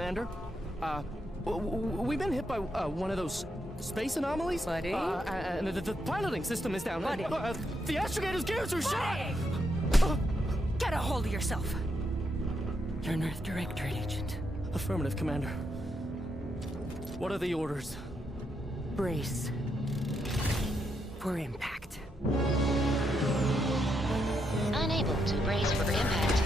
Commander. We've been hit by one of those space anomalies. Buddy? And the piloting system is down. Buddy? The astrogator's gears are shot! Get a hold of yourself! You're an Earth Directorate agent. Affirmative, Commander. What are the orders? Brace for impact. Unable to brace for impact.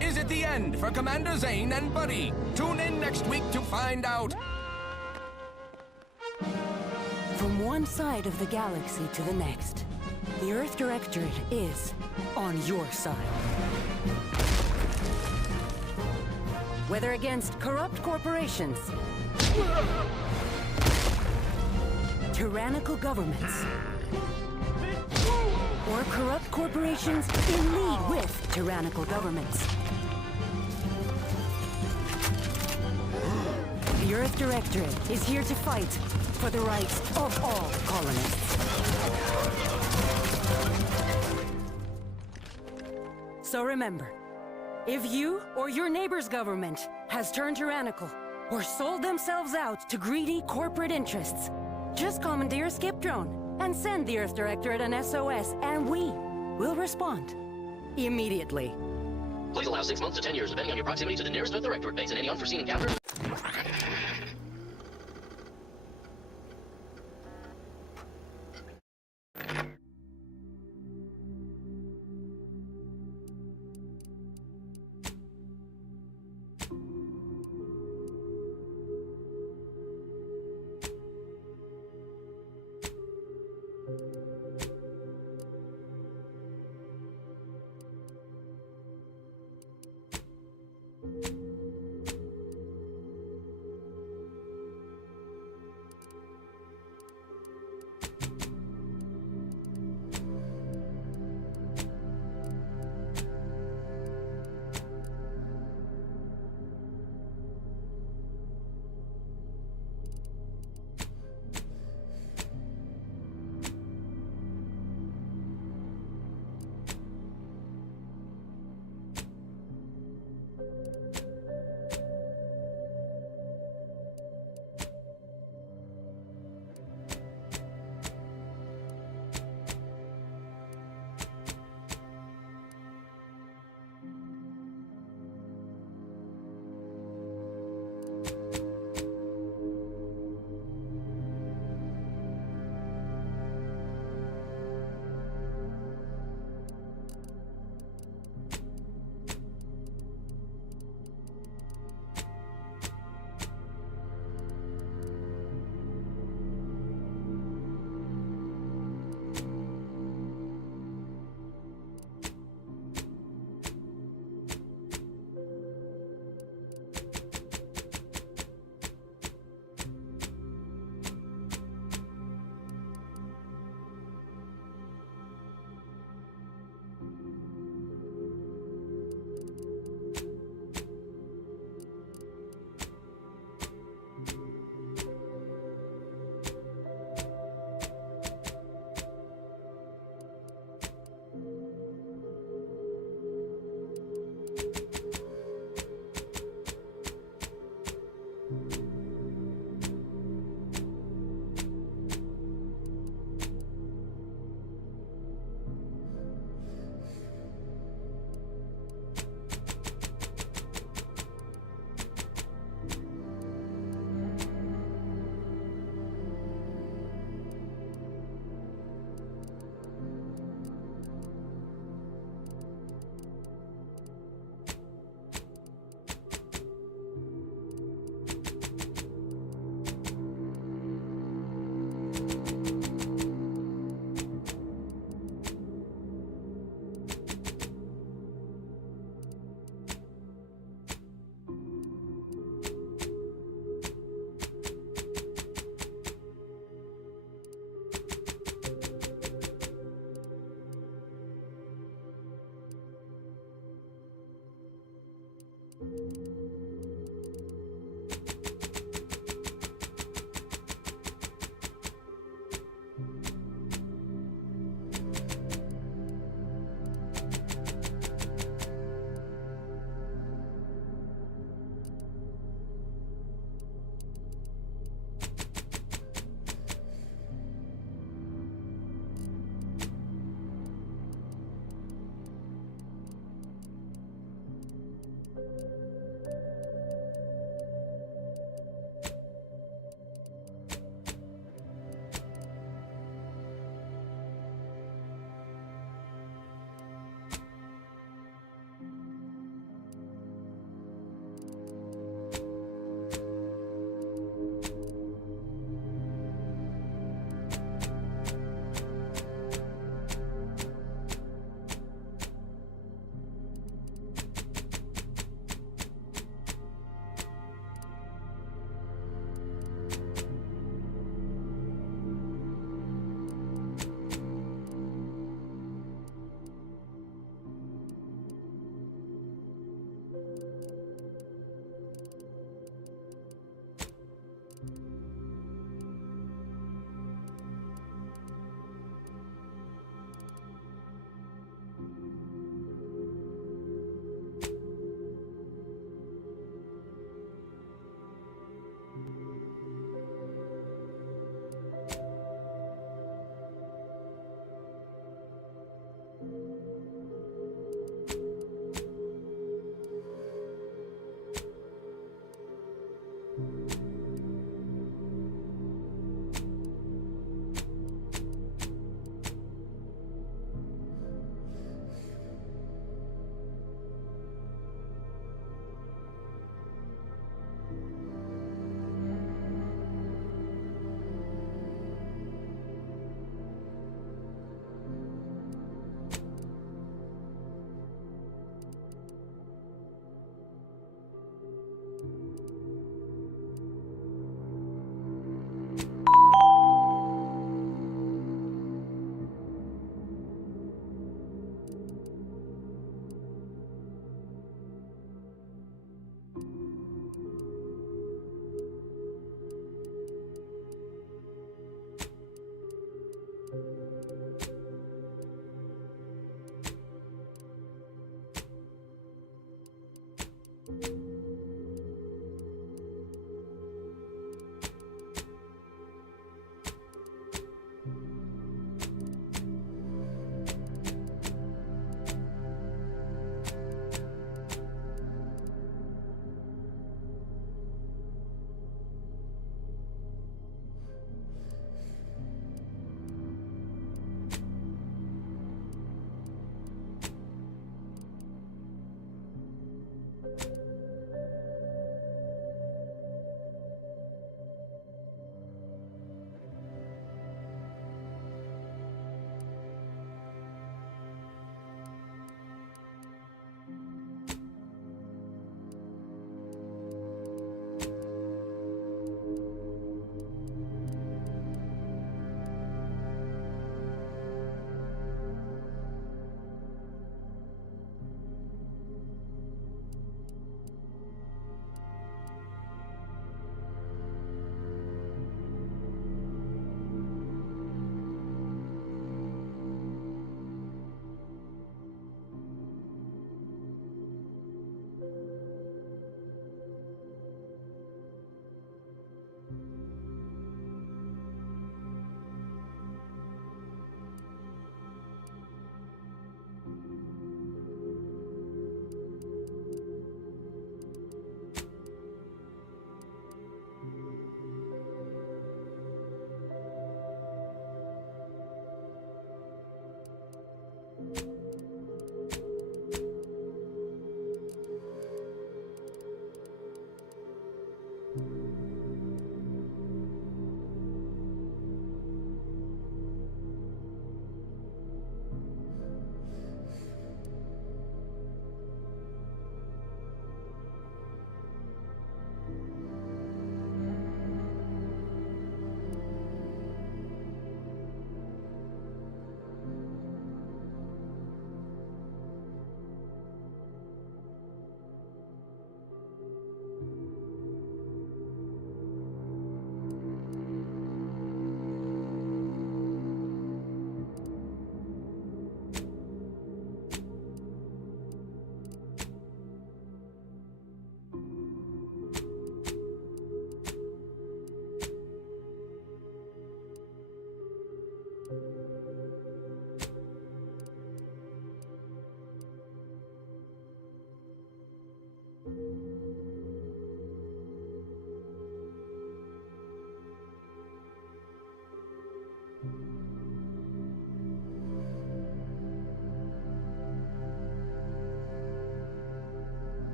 Is it the end for Commander Zane and Buddy? Tune in next week to find out. From one side of the galaxy to the next, the Earth Directorate is on your side. Whether against corrupt corporations, tyrannical governments, or corrupt corporations in league with tyrannical governments, the Earth Directorate is here to fight for the rights of all colonists. So remember, if you or your neighbor's government has turned tyrannical or sold themselves out to greedy corporate interests, just commandeer a skip drone and send the Earth Directorate an SOS, and we will respond immediately. Please allow 6 months to 10 years, depending on your proximity to the nearest Earth Directorate base and any unforeseen encounters.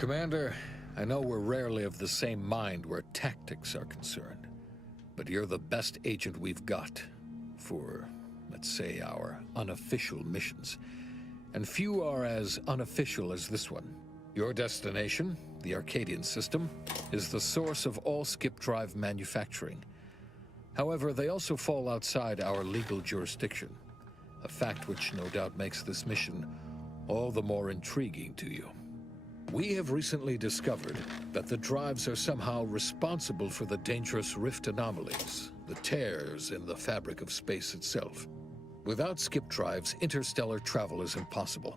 Commander, I know we're rarely of the same mind where tactics are concerned, but you're the best agent we've got for, let's say, our unofficial missions. And few are as unofficial as this one. Your destination, the Arcadian system, is the source of all skip drive manufacturing. However, they also fall outside our legal jurisdiction, a fact which no doubt makes this mission all the more intriguing to you. We have recently discovered that the drives are somehow responsible for the dangerous rift anomalies, the tears in the fabric of space itself. Without skip drives, interstellar travel is impossible.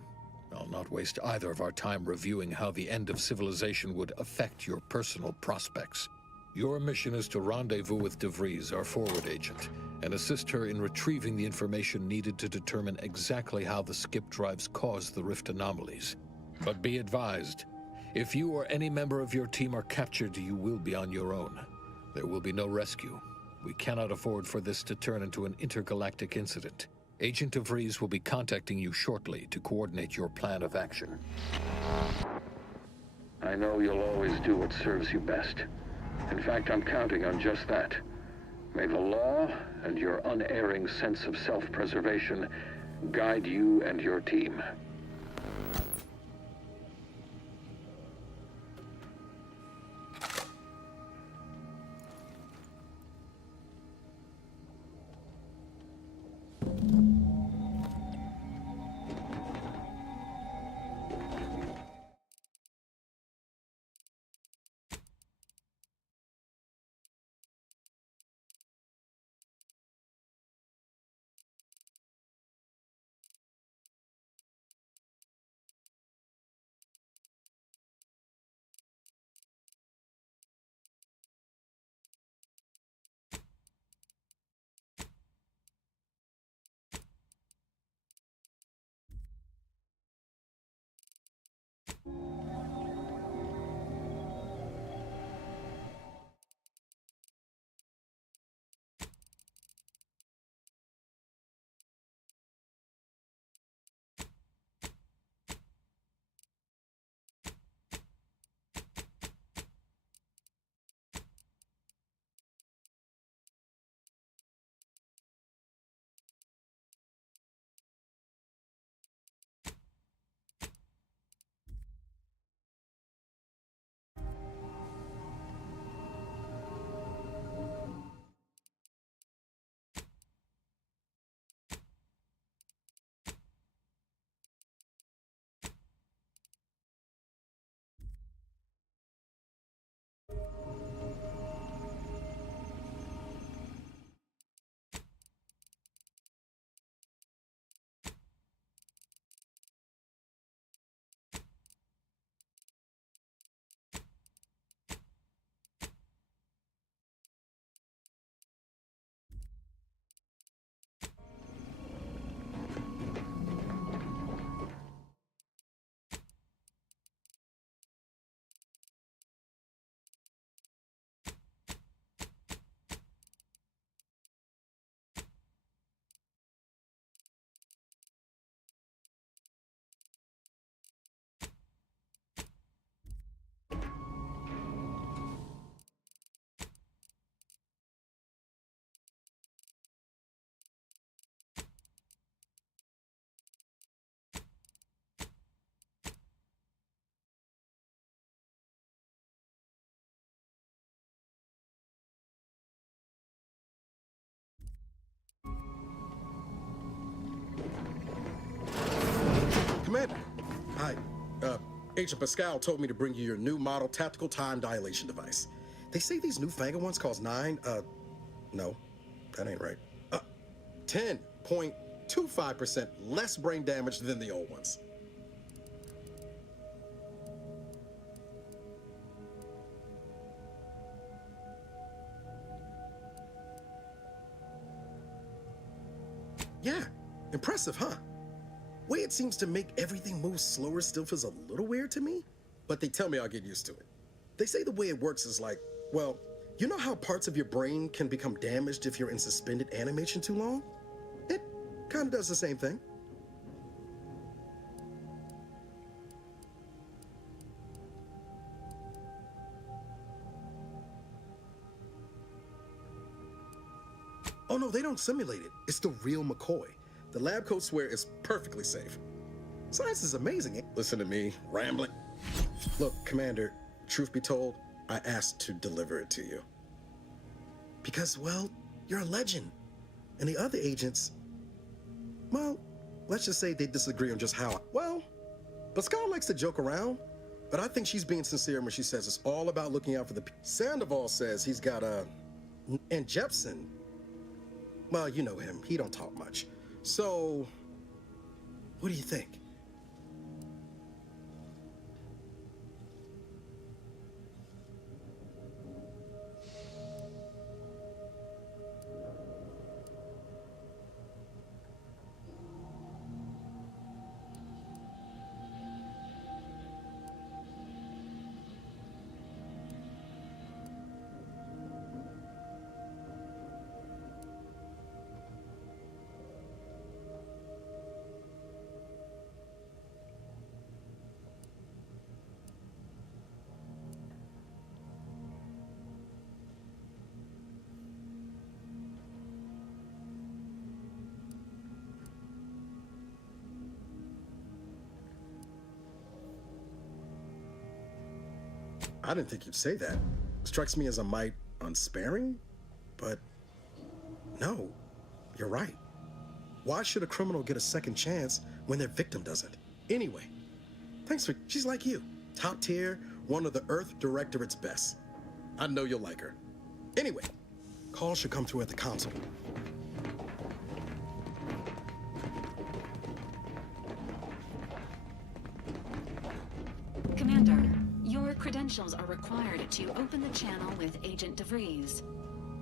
I'll not waste either of our time reviewing how the end of civilization would affect your personal prospects. Your mission is to rendezvous with DeVries, our forward agent, and assist her in retrieving the information needed to determine exactly how the skip drives cause the rift anomalies. But be advised, if you or any member of your team are captured, you will be on your own. There will be no rescue. We cannot afford for this to turn into an intergalactic incident. Agent DeVries will be contacting you shortly to coordinate your plan of action. I know you'll always do what serves you best. In fact, I'm counting on just that. May the law and your unerring sense of self-preservation guide you and your team. Agent Pascal told me to bring you your new model tactical time dilation device. They say these newfangled ones cost no, that ain't right. 10.25% less brain damage than the old ones. Yeah, impressive, huh? Way it seems to make everything move slower still feels a little weird to me, but they tell me I'll get used to it. They say the way it works is like, well, you know how parts of your brain can become damaged if you're in suspended animation too long? It kind of does the same thing. Oh no, they don't simulate it. It's the real McCoy. The lab coats swear it's perfectly safe. Science is amazing. Listen to me, rambling. Look, Commander, truth be told, I asked to deliver it to you. Because, well, you're a legend. And the other agents, well, let's just say they disagree on just how. Well, Pascal likes to joke around, but I think she's being sincere when she says it's all about looking out for the Sandoval says he's got and Jepson, well, you know him, he don't talk much. So, what do you think? I didn't think you'd say that. Strikes me as a mite unsparing, but no, you're right. Why should a criminal get a second chance when their victim doesn't? Anyway, thanks for, she's like you. Top tier, one of the Earth Directorate's best. I know you'll like her. Anyway, call should come through at the console. Commander, your credentials are required to open the channel with Agent DeVries.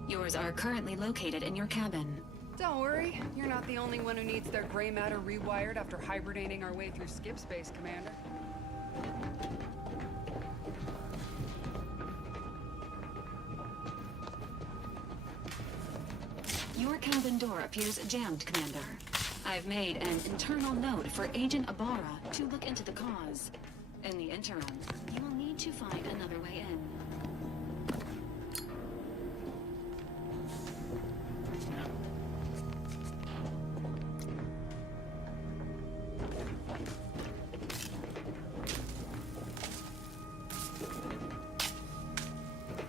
Yours are currently located in your cabin. Don't worry, you're not the only one who needs their gray matter rewired after hibernating our way through skip space, Commander. Your cabin door appears jammed, Commander. I've made an internal note for Agent Ibarra to look into the cause. In the interim, you will need to find another way in.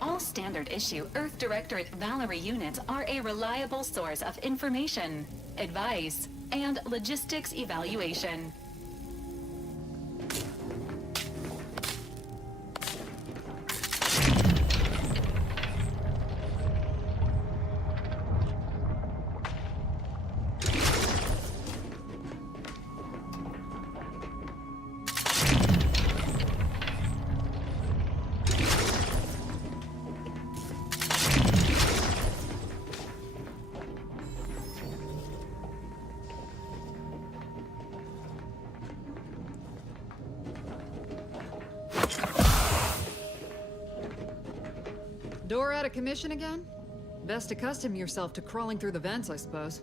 All standard issue Earth Directorate Valerie units are a reliable source of information, advice, and logistics evaluation. Door out of commission again? Best accustom yourself to crawling through the vents, I suppose.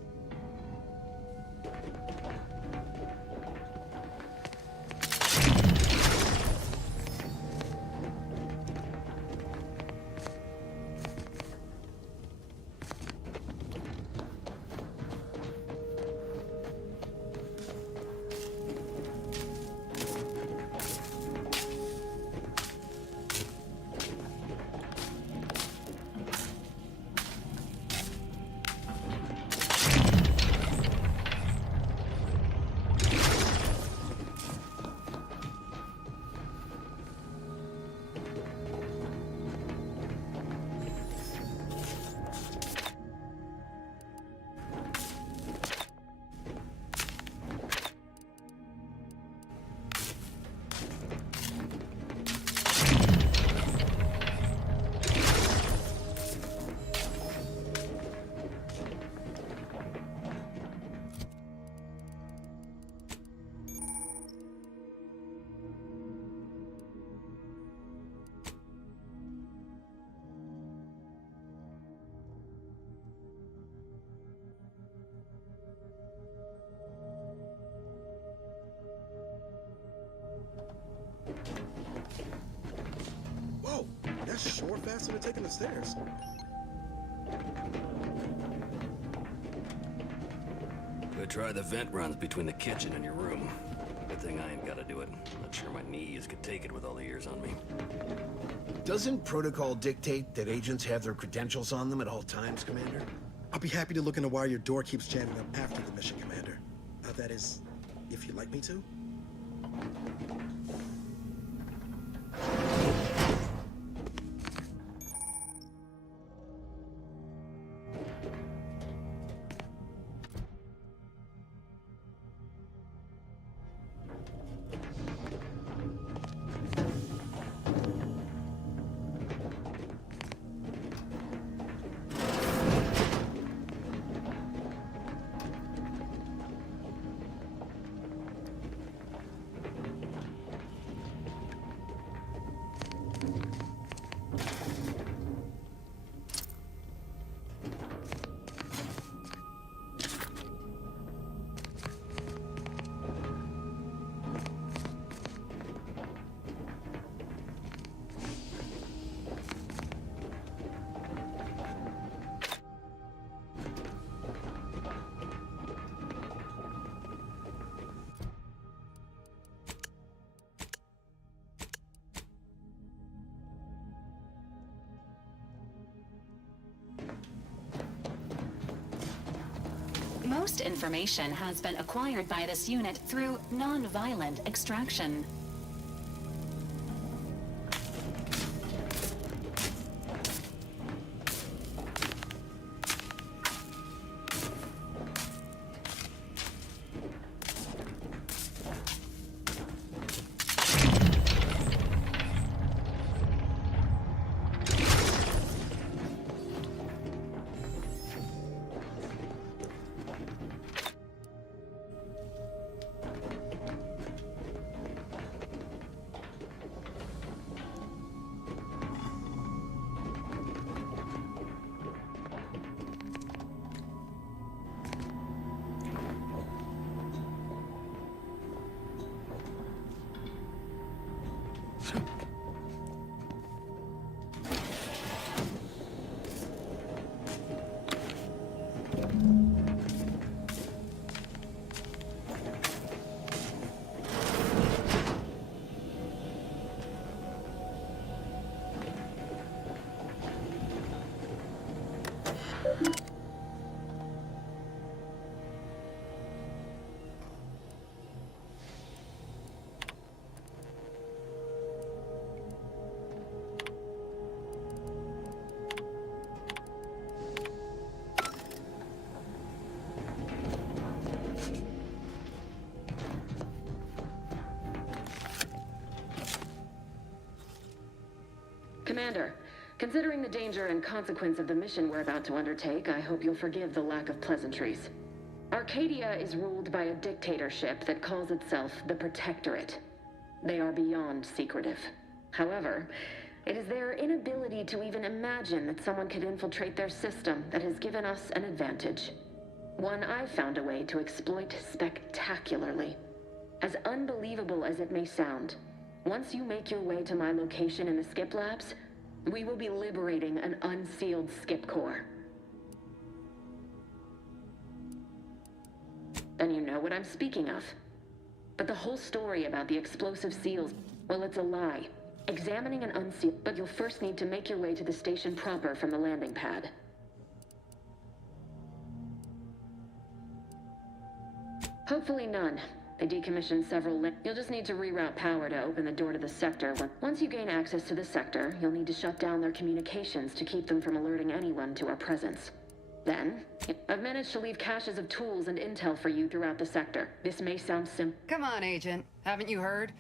That's sure faster than taking the stairs. Go try the vent runs between the kitchen and your room. Good thing I ain't gotta do it. Not sure my knees could take it with all the years on me. Doesn't protocol dictate that agents have their credentials on them at all times, Commander? I'll be happy to look into why your door keeps jamming up after the mission, Commander. That is, if you'd like me to. Most information has been acquired by this unit through non-violent extraction. Commander, considering the danger and consequence of the mission we're about to undertake, I hope you'll forgive the lack of pleasantries. Arcadia is ruled by a dictatorship that calls itself the Protectorate. They are beyond secretive. However, it is their inability to even imagine that someone could infiltrate their system that has given us an advantage. One I've found a way to exploit spectacularly. As unbelievable as it may sound, once you make your way to my location in the Skip Labs, we will be liberating an unsealed Skip core. Then you know what I'm speaking of. But the whole story about the explosive seals, well, it's a lie. Examining an unsealed, but you'll first need to make your way to the station proper from the landing pad. Hopefully none. They decommissioned several You'll just need to reroute power to open the door to the sector. Once you gain access to the sector, you'll need to shut down their communications to keep them from alerting anyone to our presence. Then, I've managed to leave caches of tools and intel for you throughout the sector. This may sound Come on, Agent. Haven't you heard?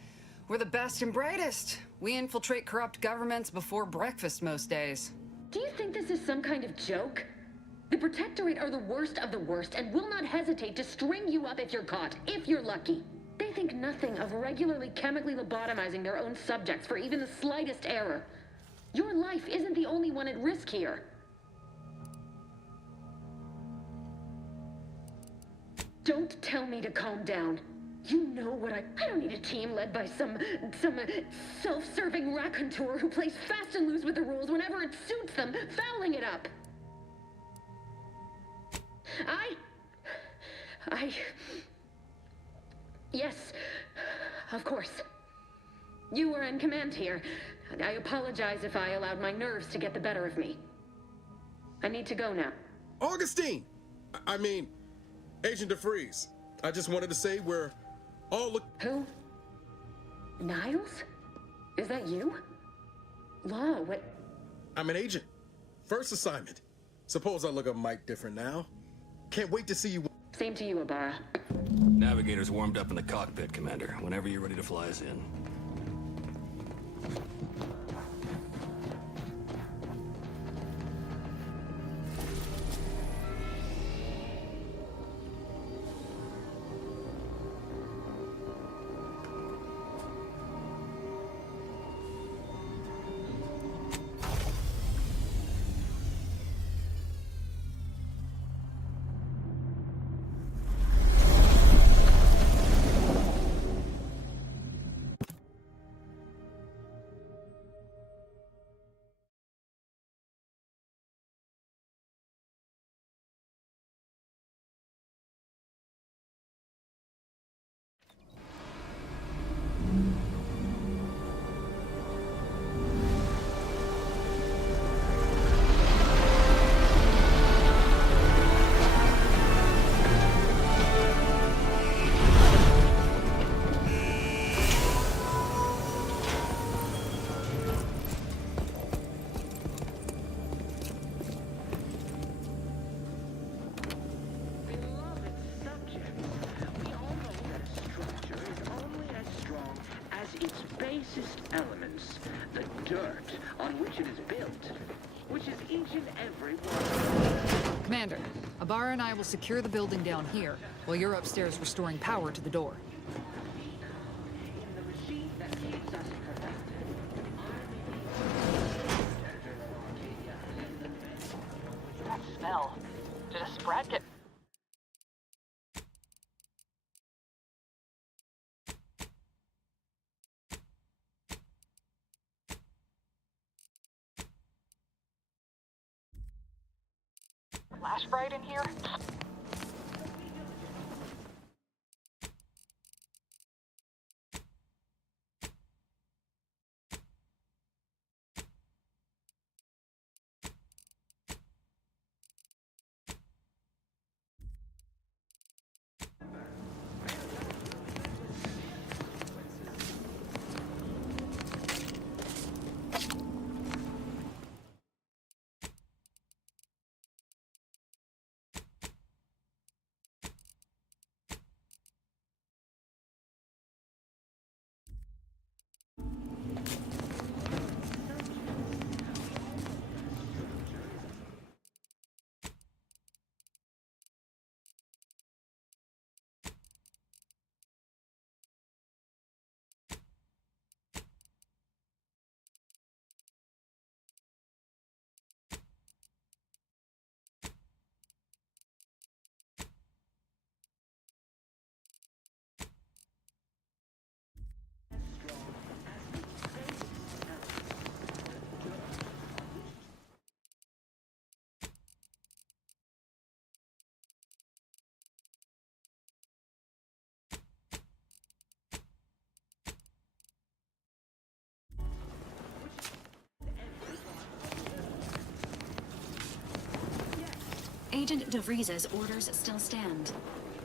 We're the best and brightest. We infiltrate corrupt governments before breakfast most days. Do you think this is some kind of joke? The Protectorate are the worst of the worst and will not hesitate to string you up if you're caught, if you're lucky. They think nothing of regularly chemically lobotomizing their own subjects for even the slightest error. Your life isn't the only one at risk here. Don't tell me to calm down. You know what I don't need a team led by some self-serving raconteur who plays fast and loose with the rules whenever it suits them, fouling it up. Yes, of course. You were in command here. I apologize if I allowed my nerves to get the better of me. I need to go now. Augustine! I mean, Agent DeFreeze. I just wanted to say we're all Who? Niles? Is that you? Law, what? I'm an agent. First assignment. Suppose I look a mite different now. Can't wait to see you. Same to you, Ibarra. Navigator's warmed up in the cockpit, Commander. Whenever you're ready to fly us in. Elements, the dirt on which it is built, which is each and every one. Commander, Ibarra and I will secure the building down here, while you're upstairs restoring power to the door. That smell. Did a Sprat get... flash bright in here? Agent DeVries's orders still stand.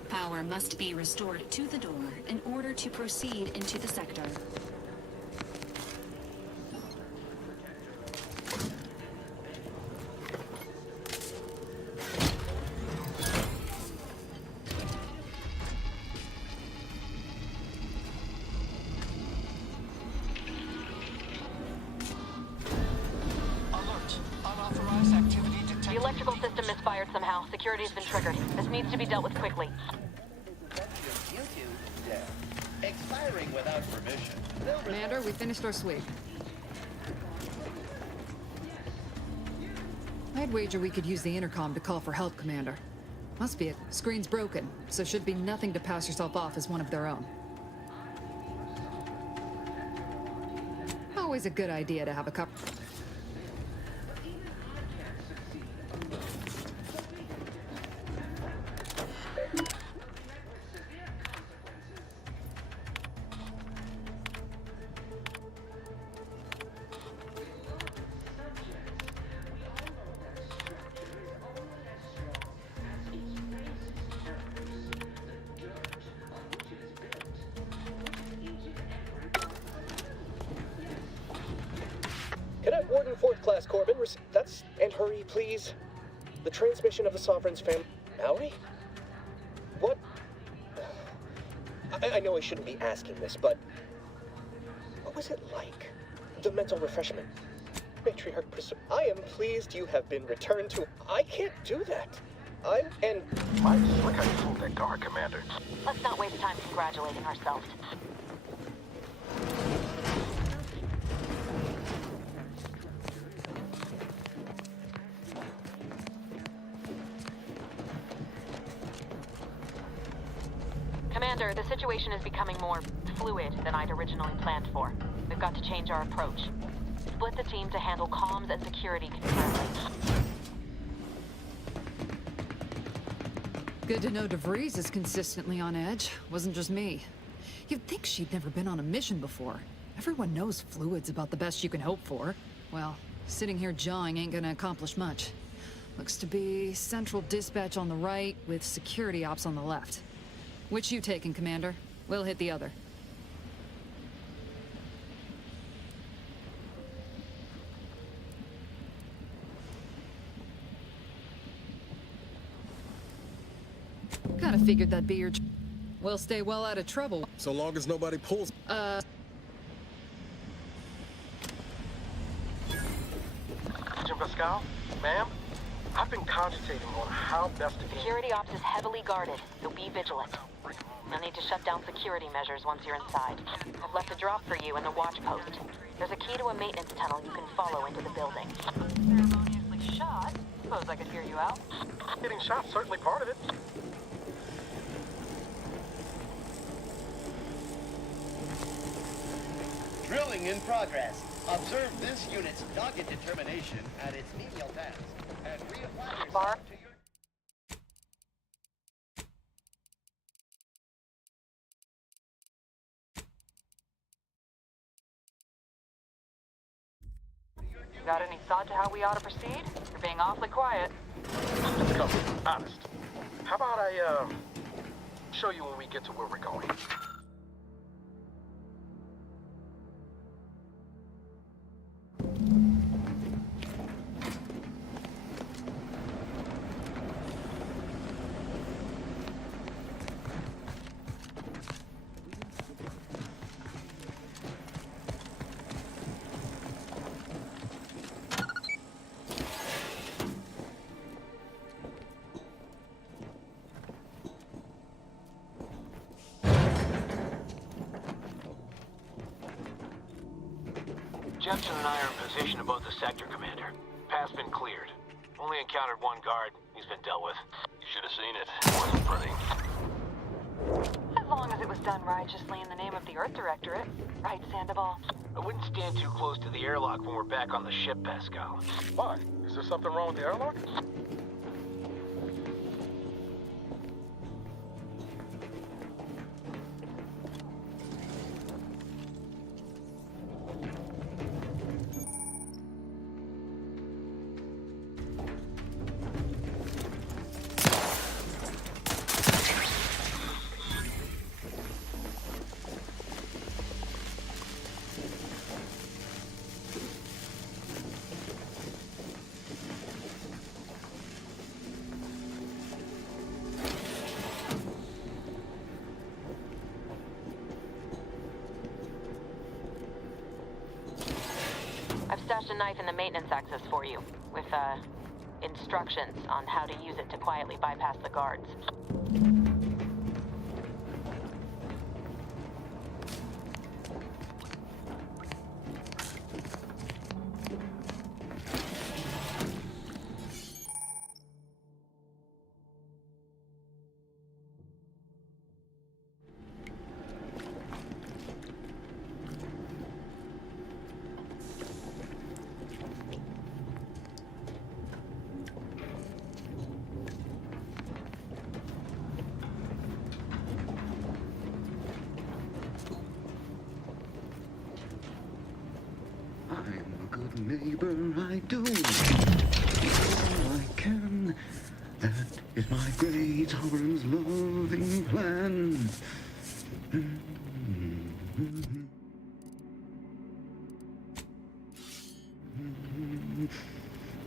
Power must be restored to the door in order to proceed into the sector. The electrical system misfired somehow. Security's been triggered. This needs to be dealt with quickly. Expiring without permission. Commander, we finished our sweep. I'd wager we could use the intercom to call for help, Commander. Must be it. Screen's broken, so should be nothing to pass yourself off as one of their own. Always a good idea to have a cup. Cadet Warden 4th Class Corbin, that's... and hurry, please. The transmission of the Sovereign's family... Mallory? What? I know I shouldn't be asking this, but... what was it like? The mental refreshment. Matriarch I am pleased you have been returned to... I can't do that. Mike, look how you fooled that guard, Commander. Let's not waste time congratulating ourselves. Commander, the situation is becoming more fluid than I'd originally planned for. We've got to change our approach. Split the team to handle comms and security concurrently. Good to know DeVries is consistently on edge. Wasn't just me. You'd think she'd never been on a mission before. Everyone knows fluid's about the best you can hope for. Well, sitting here jawing ain't gonna accomplish much. Looks to be central dispatch on the right with security ops on the left. Which you taking, Commander? We'll hit the other. Kinda figured that'd be your... We'll stay well out of trouble. So long as nobody pulls... Agent Pascal? Ma'am? I've been cogitating on how best to... Security ops is heavily guarded, so be vigilant. You'll need to shut down security measures once you're inside. I've left a drop for you in the watch post. There's a key to a maintenance tunnel you can follow into the building. Ceremoniously shot? Suppose I could hear you out. Getting shot, certainly part of it. Drilling in progress. Observe this unit's dogged determination at its menial task, and reapply yourself to your... Got any thought to how we ought to proceed? You're being awfully quiet. Let's go. Honest. How about I, show you when we get to where we're going? Jepson and I are in position above the sector, Commander. Path's been cleared. Only encountered one guard. He's been dealt with. You should have seen it. It wasn't pretty. As long as it was done righteously in the name of the Earth Directorate. Right, Sandoval? I wouldn't stand too close to the airlock when we're back on the ship, Pascal. Why? Is there something wrong with the airlock? I've stashed a knife in the maintenance access for you, with, instructions on how to use it to quietly bypass the guards. neighbor, I do all I can. That is my great AORUS loving plan.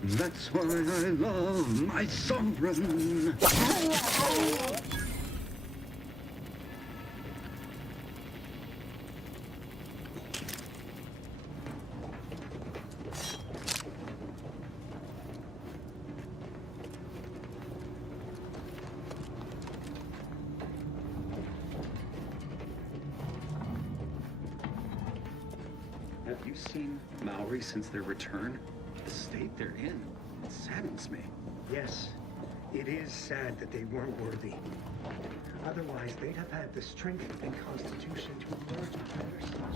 That's why I love my sovereign. Have you seen Maori since their return? The state they're in saddens me. Yes, it is sad that they weren't worthy. Otherwise, they'd have had the strength and constitution to emerge better.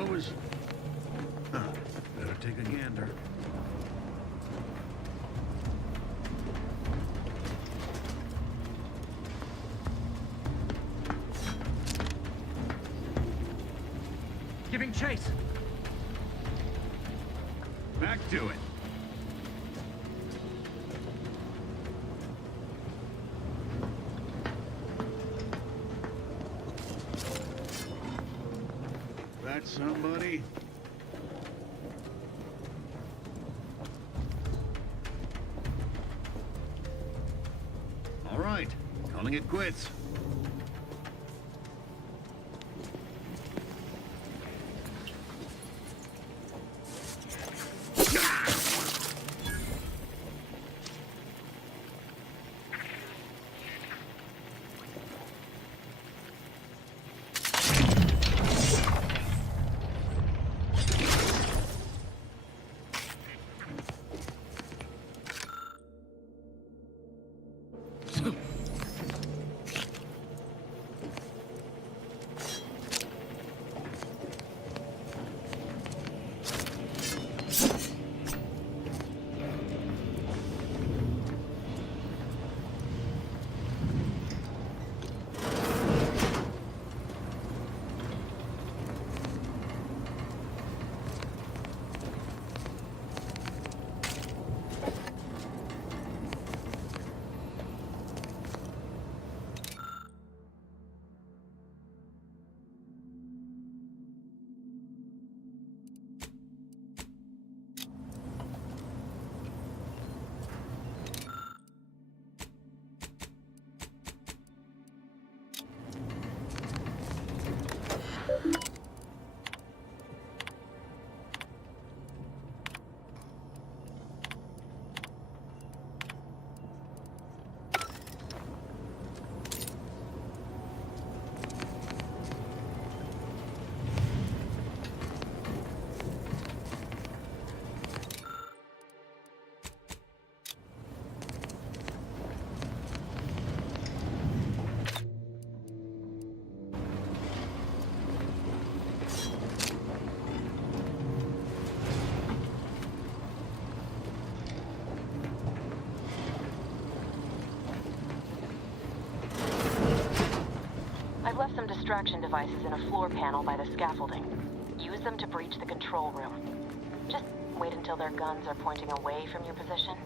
What was... Huh, better take a gander. Giving chase. Back to it. That somebody? All right, calling it quits. extraction devices in a floor panel by the scaffolding. Use them to breach the control room. Just wait until their guns are pointing away from your position.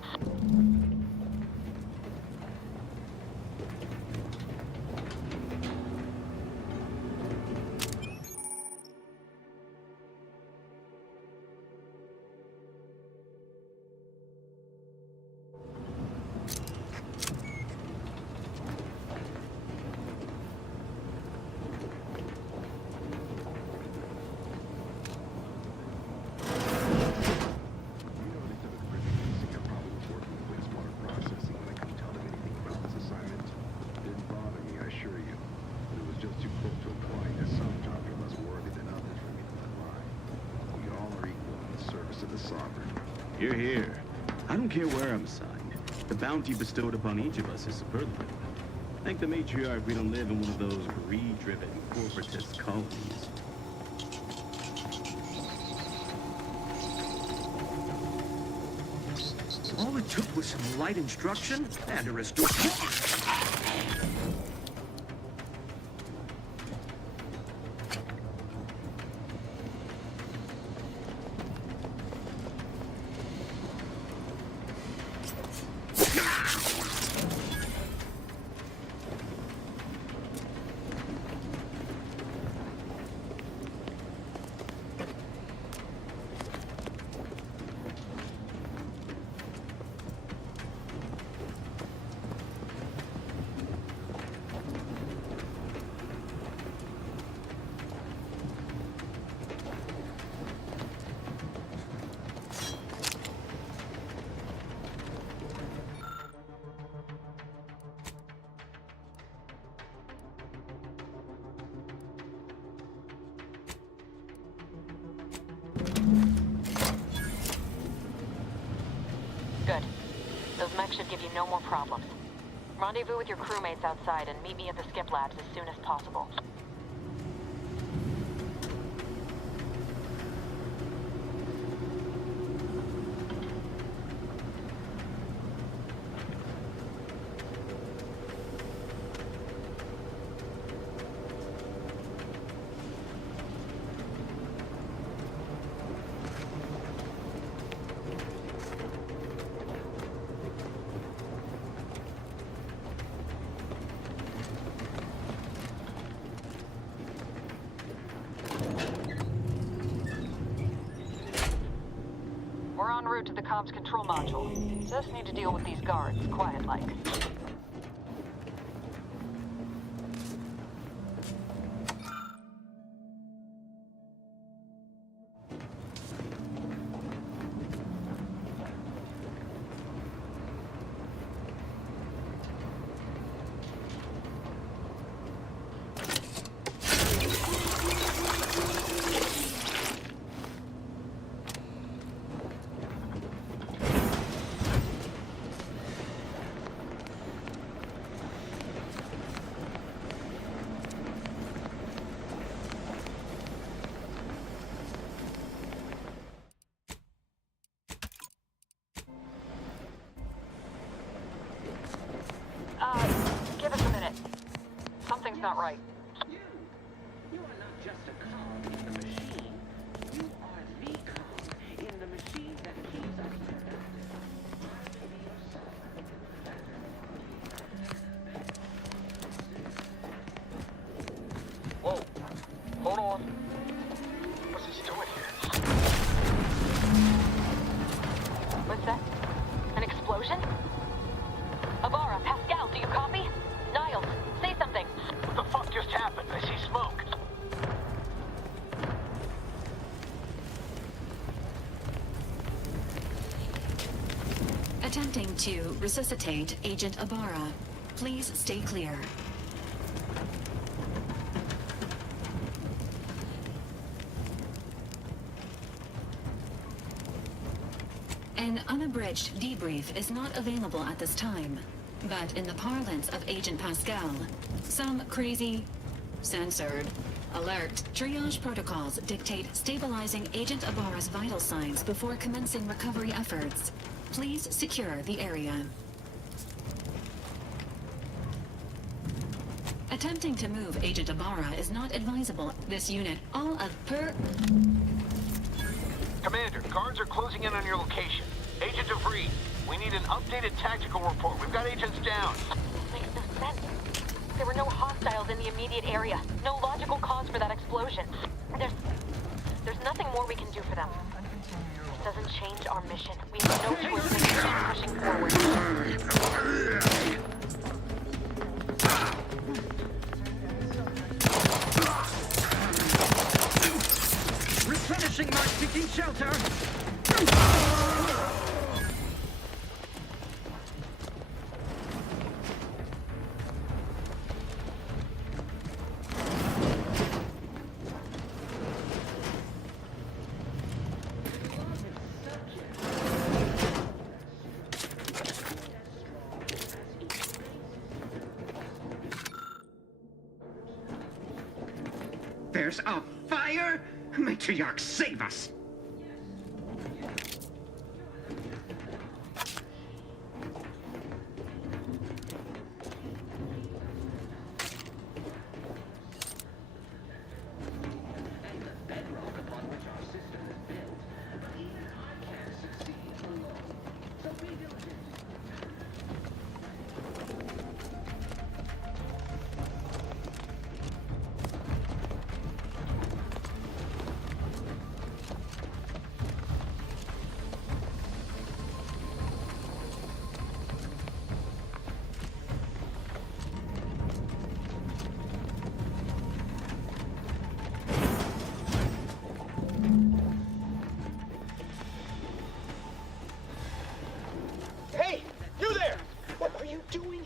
You're here. I don't care where I'm assigned. The bounty bestowed upon each of us is superlative. Thank the matriarch we don't live in one of those greed-driven corporatist colonies. All it took was some light instruction and a restore. Good. Those mechs should give you no more problems. Rendezvous with your crewmates outside and meet me at the skip labs as soon as possible. We're en route to the comms control module. Just need to deal with these guards, quiet-like. Give us a minute. Something's not right. You are not just a cog in the machine. You are the cog in the machine that keeps us productive. Whoa. Hold on. What's this doing here? What's that? An explosion? Avara, Pascal, do you copy? Niles, say something. What the fuck just happened? I see smoke. Attempting to resuscitate Agent Ibarra. Please stay clear. An unabridged debrief is not available at this time, but in the parlance of Agent Pascal, some crazy, censored, alert triage protocols dictate stabilizing Agent Ibarra's vital signs before commencing recovery efforts. Please secure the area. Attempting to move Agent Ibarra is not advisable. This unit, all of Commander, guards are closing in on your location. Agent DeVries, we need an updated tactical report. We've got agents down. Makes no sense. There were no hostiles in the immediate area. No logical cause for that explosion. There's nothing more we can do for them. It doesn't change our mission. We have no choice but to keep pushing forward. Replenishing mark seeking shelter! There's a fire? Matriarch, save us!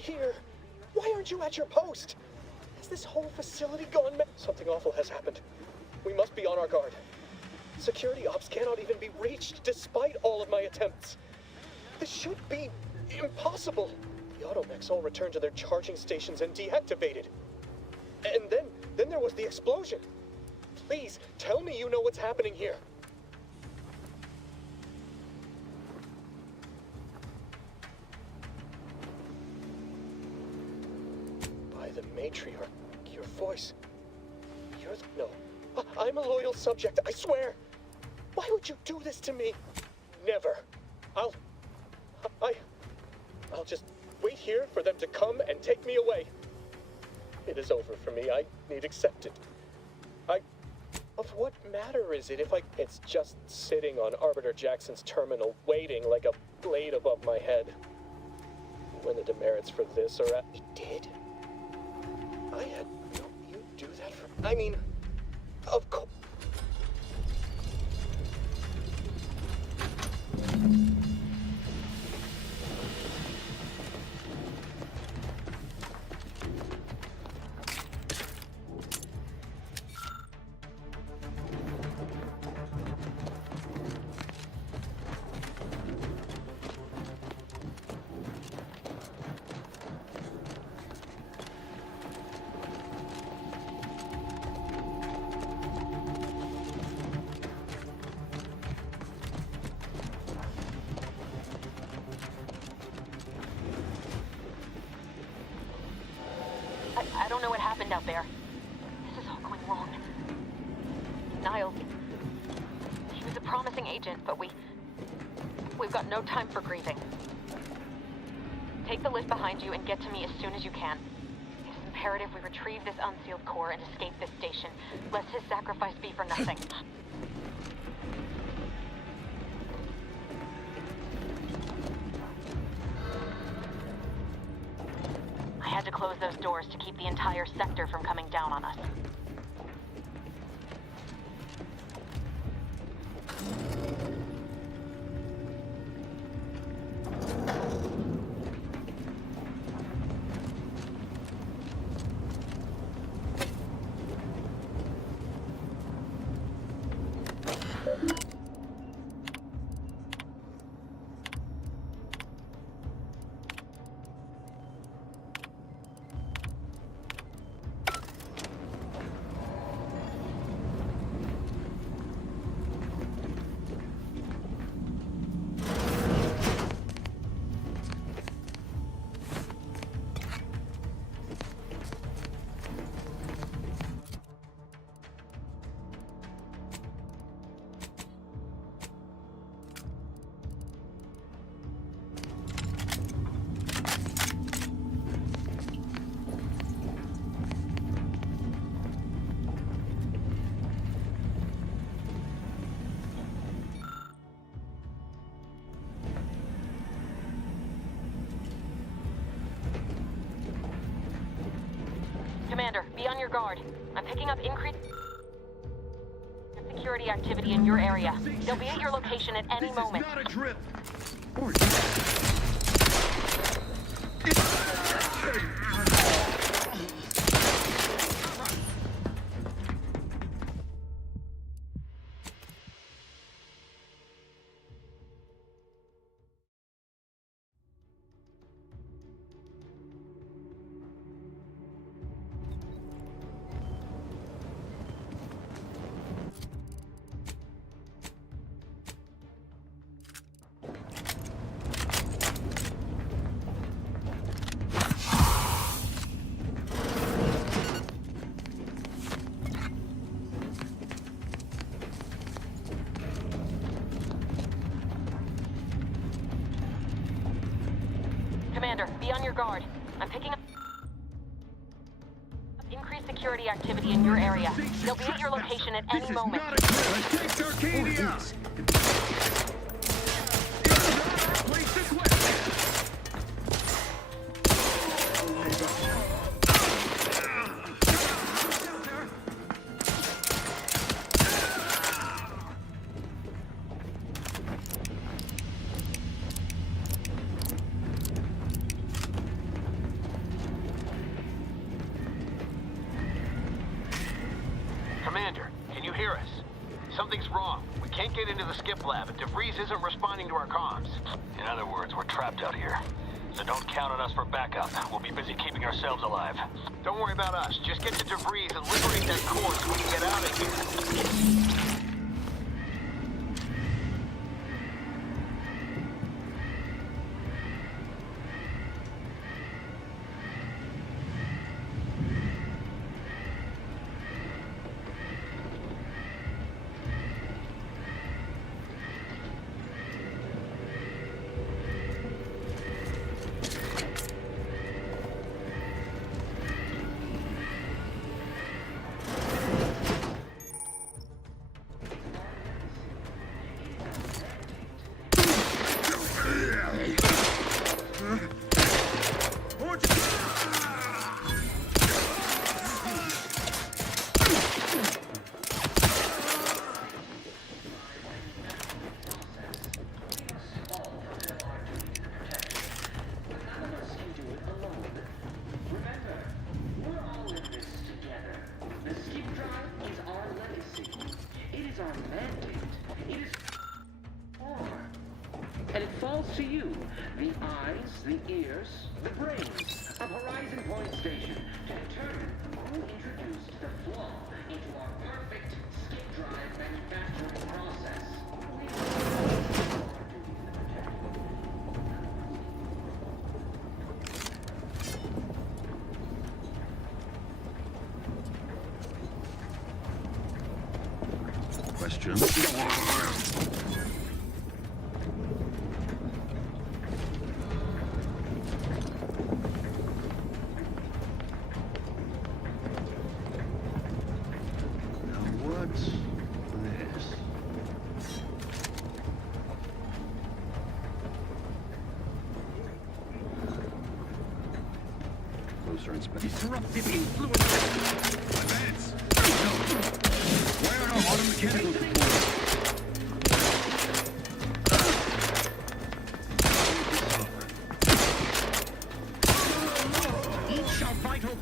Here, why aren't you at your post? Has this whole facility gone mad? Something awful has happened. We must be on our guard. Security ops cannot even be reached despite all of my attempts. This should be impossible. The automechs all returned to their charging stations and deactivated. And then there was the explosion. Please, tell me you know what's happening here. The matriarch, your voice. You're the... No. I'm a loyal subject, I swear. Why would you do this to me? Never. I'll just wait here for them to come and take me away. It is over for me. I need accepted. Of what matter is it if it's just sitting on Arbiter Jackson's terminal, waiting like a blade above my head. When the demerits for this are at... He did? I had no... You do that for... I mean, of course... I don't know what happened out there. This is all going wrong. Niles, he was a promising agent, but we've got no time for grieving. Take the lift behind you and get to me as soon as you can. It's imperative we retrieve this unsealed core and escape this station, lest his sacrifice be for nothing. I had to close those doors to keep the entire sector from coming down on us. your guard. I'm picking up increased security activity in your area. They'll be at your location at any moment. Not a drill. Commander, be on your guard. I'm picking up increased security activity in your area. They'll be at your location at any moment. Commander, can you hear us? Something's wrong. We can't get into the skip lab, and DeVries isn't responding to our comms. In other words, we're trapped out here. So don't count on us for backup. We'll be busy keeping ourselves alive. Don't worry about us. Just get to DeVries and liberate that core so we can get out of here. And it falls to you, the eyes, the ears, the brains of Horizon Point Station to determine who introduced the flaw into our perfect skip drive manufacturing process. Question? Disruptive influence! Advance! No! Where are our mechanical supports? Each a vital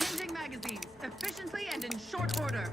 Changing magazines, efficiently and in short order.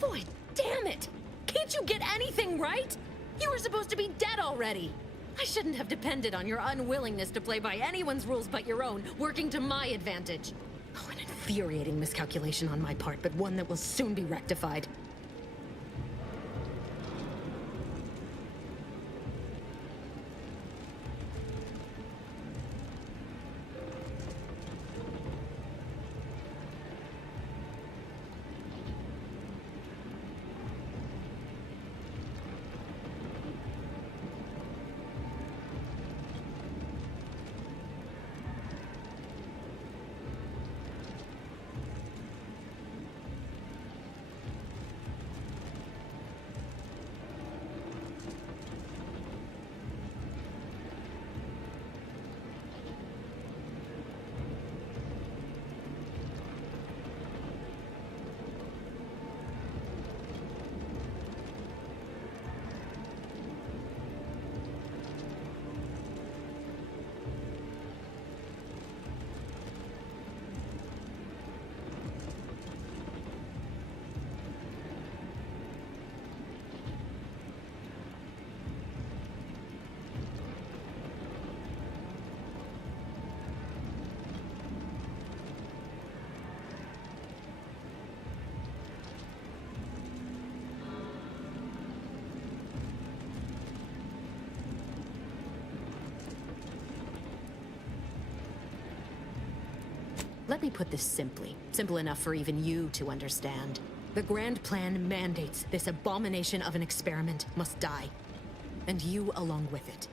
Boy, damn it! Can't you get anything right? You were supposed to be dead already. I shouldn't have depended on your unwillingness to play by anyone's rules but your own, working to my advantage. Oh, an infuriating miscalculation on my part, but one that will soon be rectified. Let me put this simply. Simple enough for even you to understand. The grand plan mandates this abomination of an experiment must die. And you along with it.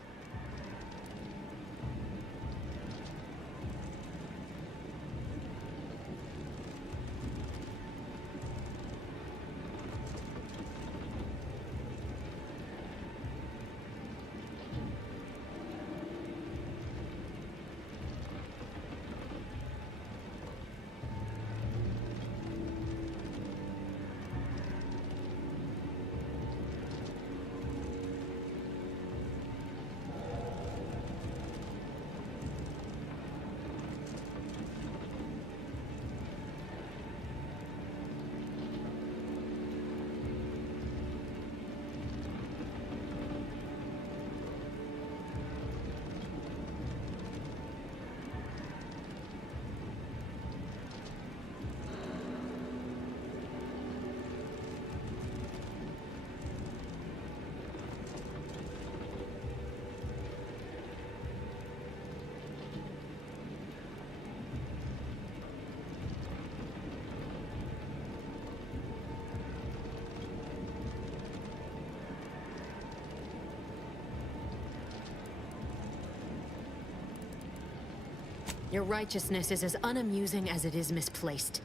Your righteousness is as unamusing as it is misplaced.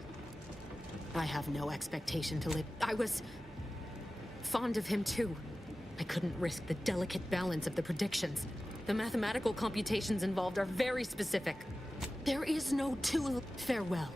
I have no expectation to live. I was fond of him too. I couldn't risk the delicate balance of the predictions. The mathematical computations involved are very specific. There is no too farewell.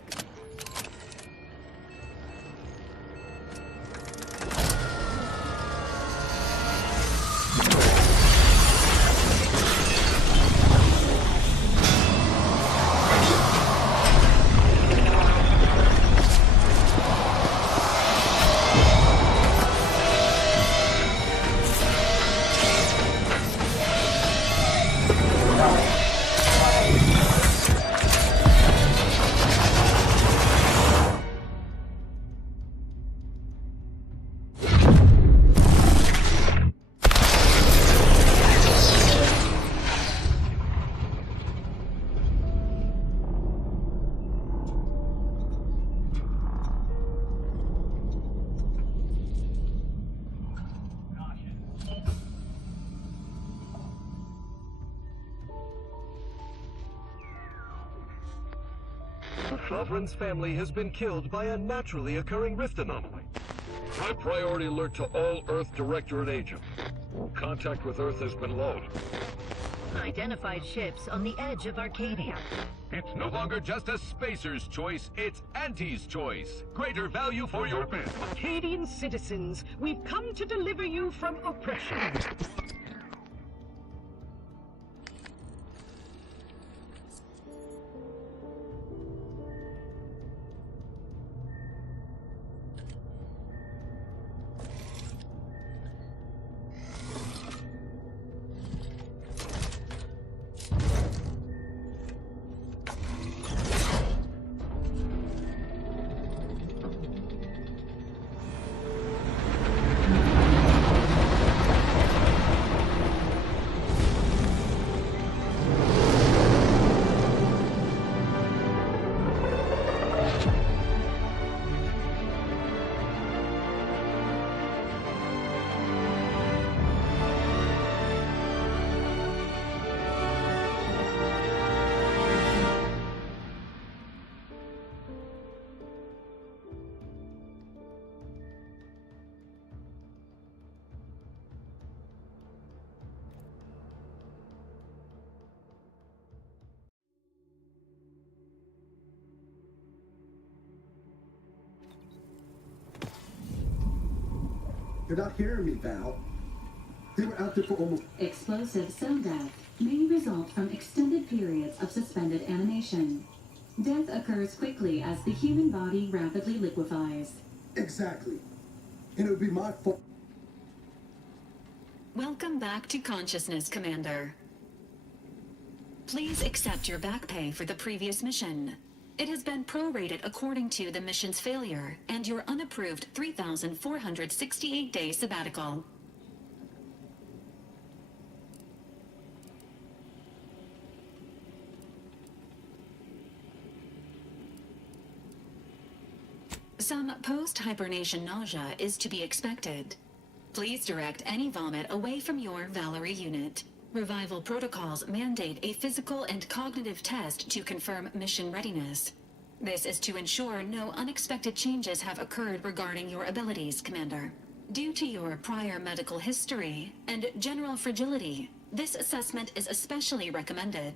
Sovereign's family has been killed by a naturally occurring rift anomaly. High priority alert to all Earth Directorate agents. Contact with Earth has been low. Identified ships on the edge of Arcadia. It's no longer just a spacer's choice, it's Auntie's choice. Greater value for your bid. Arcadian citizens, we've come to deliver you from oppression. You're not hearing me, Val. They were out there for almost... Explosive cell death may result from extended periods of suspended animation. Death occurs quickly as the human body rapidly liquefies. Exactly. And it would be my fault. Welcome back to consciousness, Commander. Please accept your back pay for the previous mission. It has been prorated according to the mission's failure and your unapproved 3,468-day sabbatical. Some post-hibernation nausea is to be expected. Please direct any vomit away from your Valerie unit. Revival protocols mandate a physical and cognitive test to confirm mission readiness. This is to ensure no unexpected changes have occurred regarding your abilities, Commander. Due to your prior medical history and general fragility, this assessment is especially recommended.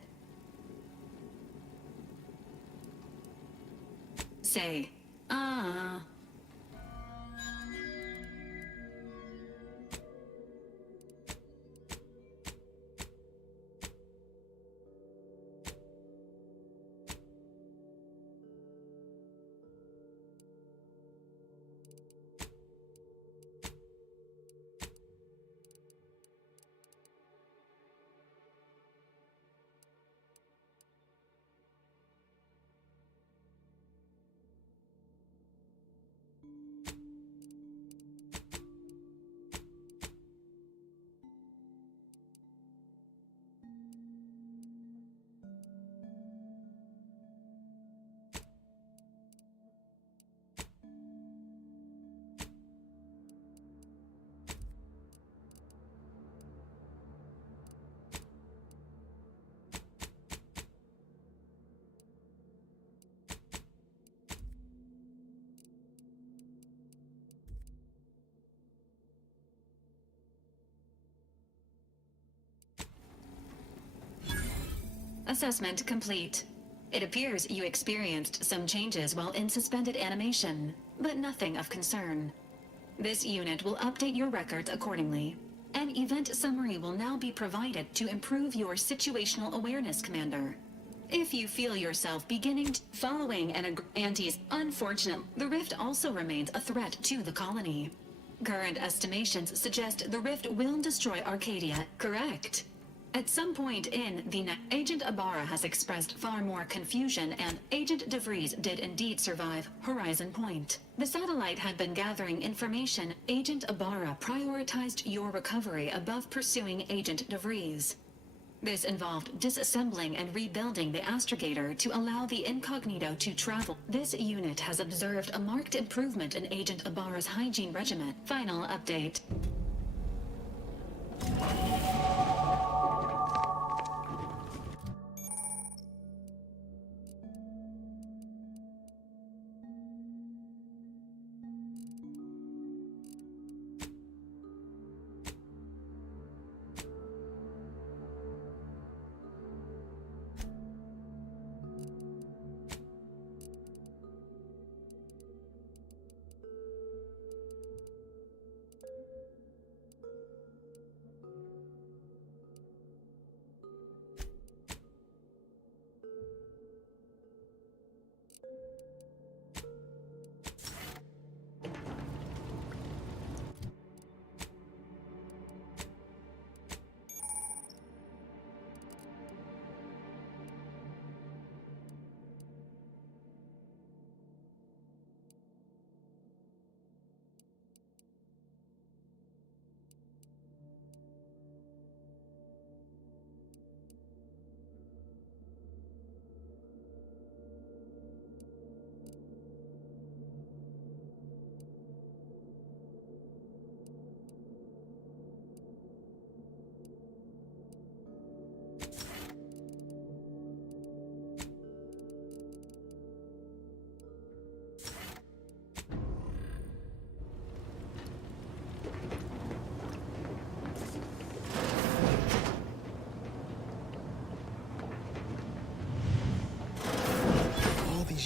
Say, ah. Assessment complete. It appears you experienced some changes while in suspended animation, but nothing of concern. This unit will update your records accordingly. An event summary will now be provided to improve your situational awareness, Commander. If you feel yourself beginning following an anti's unfortunate, the rift also remains a threat to the colony. Current estimations suggest the rift will destroy Arcadia, correct? At some point in the Agent Ibarra has expressed far more confusion, and Agent DeVries did indeed survive Horizon Point. The satellite had been gathering information. Agent Ibarra prioritized your recovery above pursuing Agent DeVries. This involved disassembling and rebuilding the astrogator to allow the incognito to travel. This unit has observed a marked improvement in Agent Ibarra's hygiene regimen. Final update.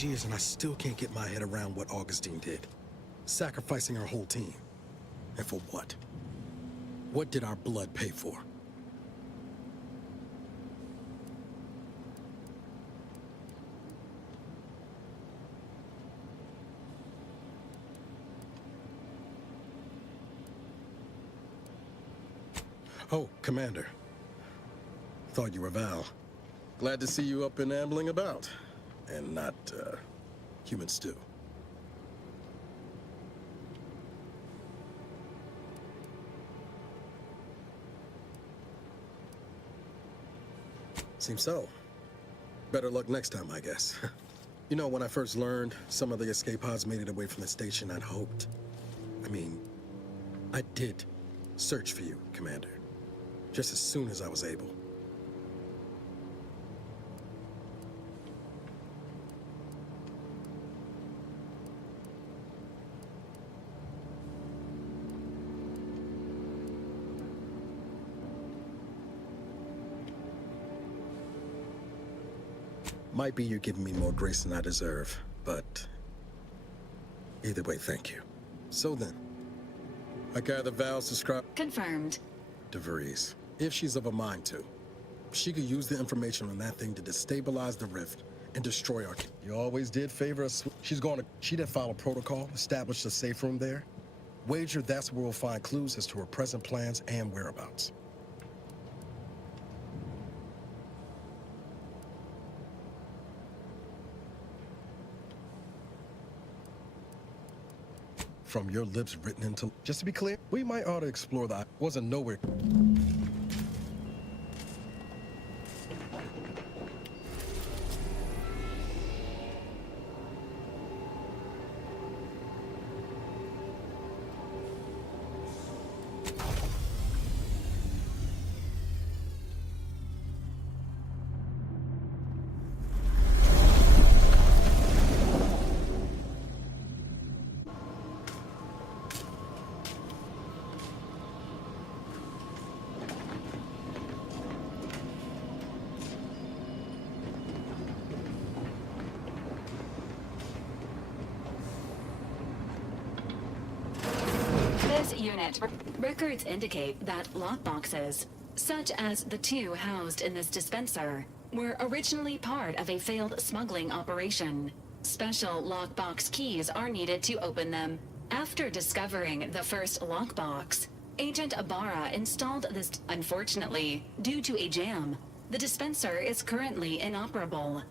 Years and I still can't get my head around what Augustine did. Sacrificing her whole team. And for what? What did our blood pay for? Oh, Commander. Thought you were Val. Glad to see you up and ambling about. And not, human stew. Seems so. Better luck next time, I guess. You know, when I first learned some of the escape pods made it away from the station, I'd hoped. I mean, I did search for you, Commander. Just as soon as I was able. Might be you're giving me more grace than I deserve, but either way, thank you. So then, I gather Val's described Confirmed. DeVries. If she's of a mind to, she could use the information on that thing to destabilize the rift and destroy our... You always did favor us. She did file a protocol, establish a safe room there. Wager that's where we'll find clues as to her present plans and whereabouts. From your lips written into... Just to be clear, we might ought to explore that. Wasn't nowhere... Unit. Records indicate that lockboxes, such as the two housed in this dispenser, were originally part of a failed smuggling operation. Special lockbox keys are needed to open them. After discovering the first lockbox, Agent Ibarra installed this. Unfortunately, due to a jam, the dispenser is currently inoperable.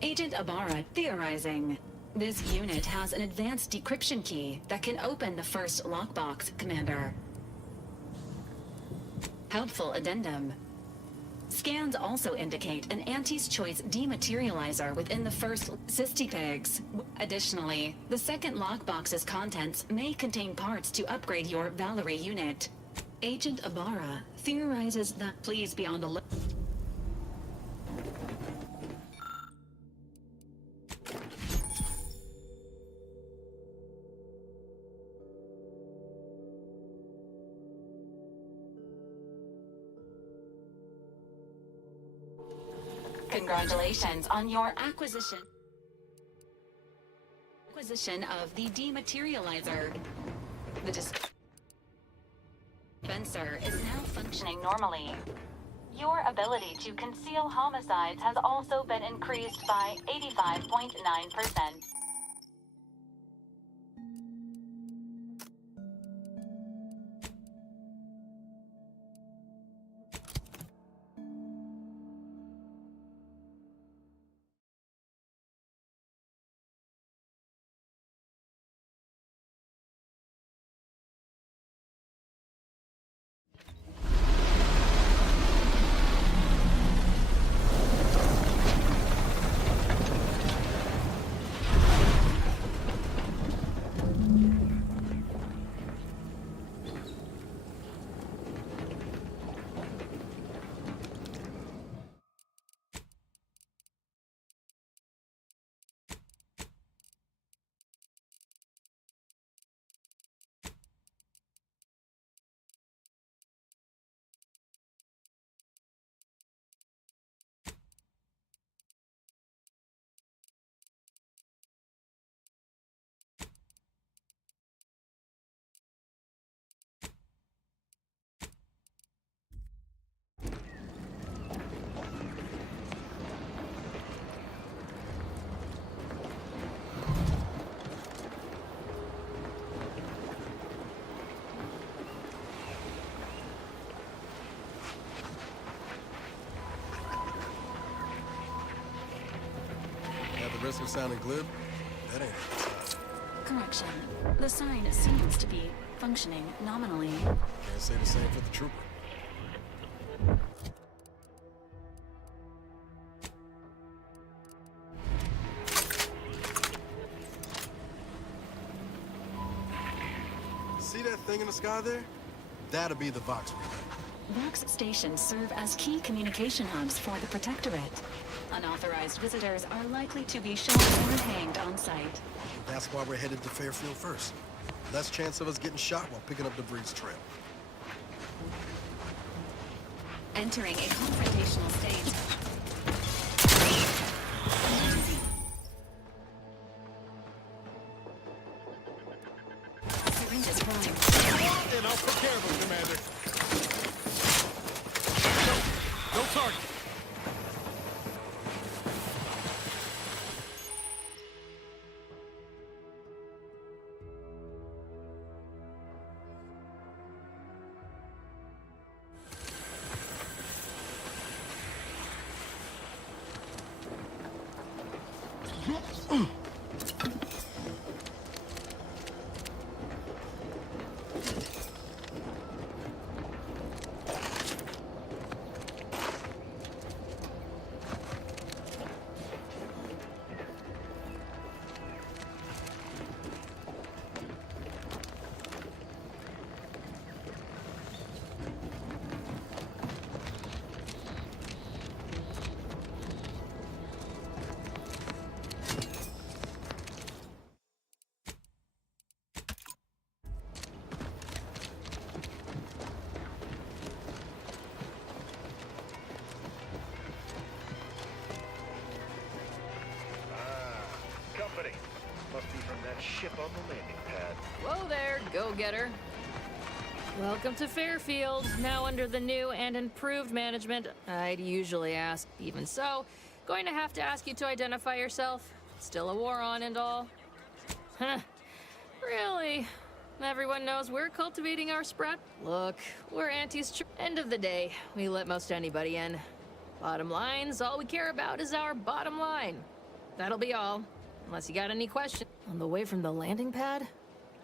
Agent Ibarra theorizing. This unit has an advanced decryption key that can open the first lockbox, Commander. Helpful addendum. Scans also indicate an Auntie's Choice dematerializer within the first cystipegs. Additionally, the second lockbox's contents may contain parts to upgrade your Valerie unit. Agent Ibarra theorizes that... Please be on the list. Congratulations on your acquisition of the dematerializer. The dispenser is now functioning normally. Your ability to conceal homicides has also been increased by 85.9%. risk of sounding glib, that ain't it. Correction. The sign seems to be functioning nominally. Can't say the same for the trooper. See that thing in the sky there? That'll be the Vox relay. Vox stations serve as key communication hubs for the Protectorate. Unauthorized visitors are likely to be shot or hanged on site. That's why we're headed to Fairfield first. Less chance of us getting shot while picking up debris trail. Entering a confrontational state. Syringes prime. And I'll take care of him, Commander. No target. Must be from that ship on the landing pad. Whoa there, go-getter. Welcome to Fairfield, now under the new and improved management. I'd usually ask, even so, going to have to ask you to identify yourself. Still a war on and all. Huh. Really? Everyone knows we're cultivating our spread. Look, we're antis. End of the day, we let most anybody in. Bottom line's all we care about is our bottom line. That'll be all. Unless you got any questions. On the way from the landing pad?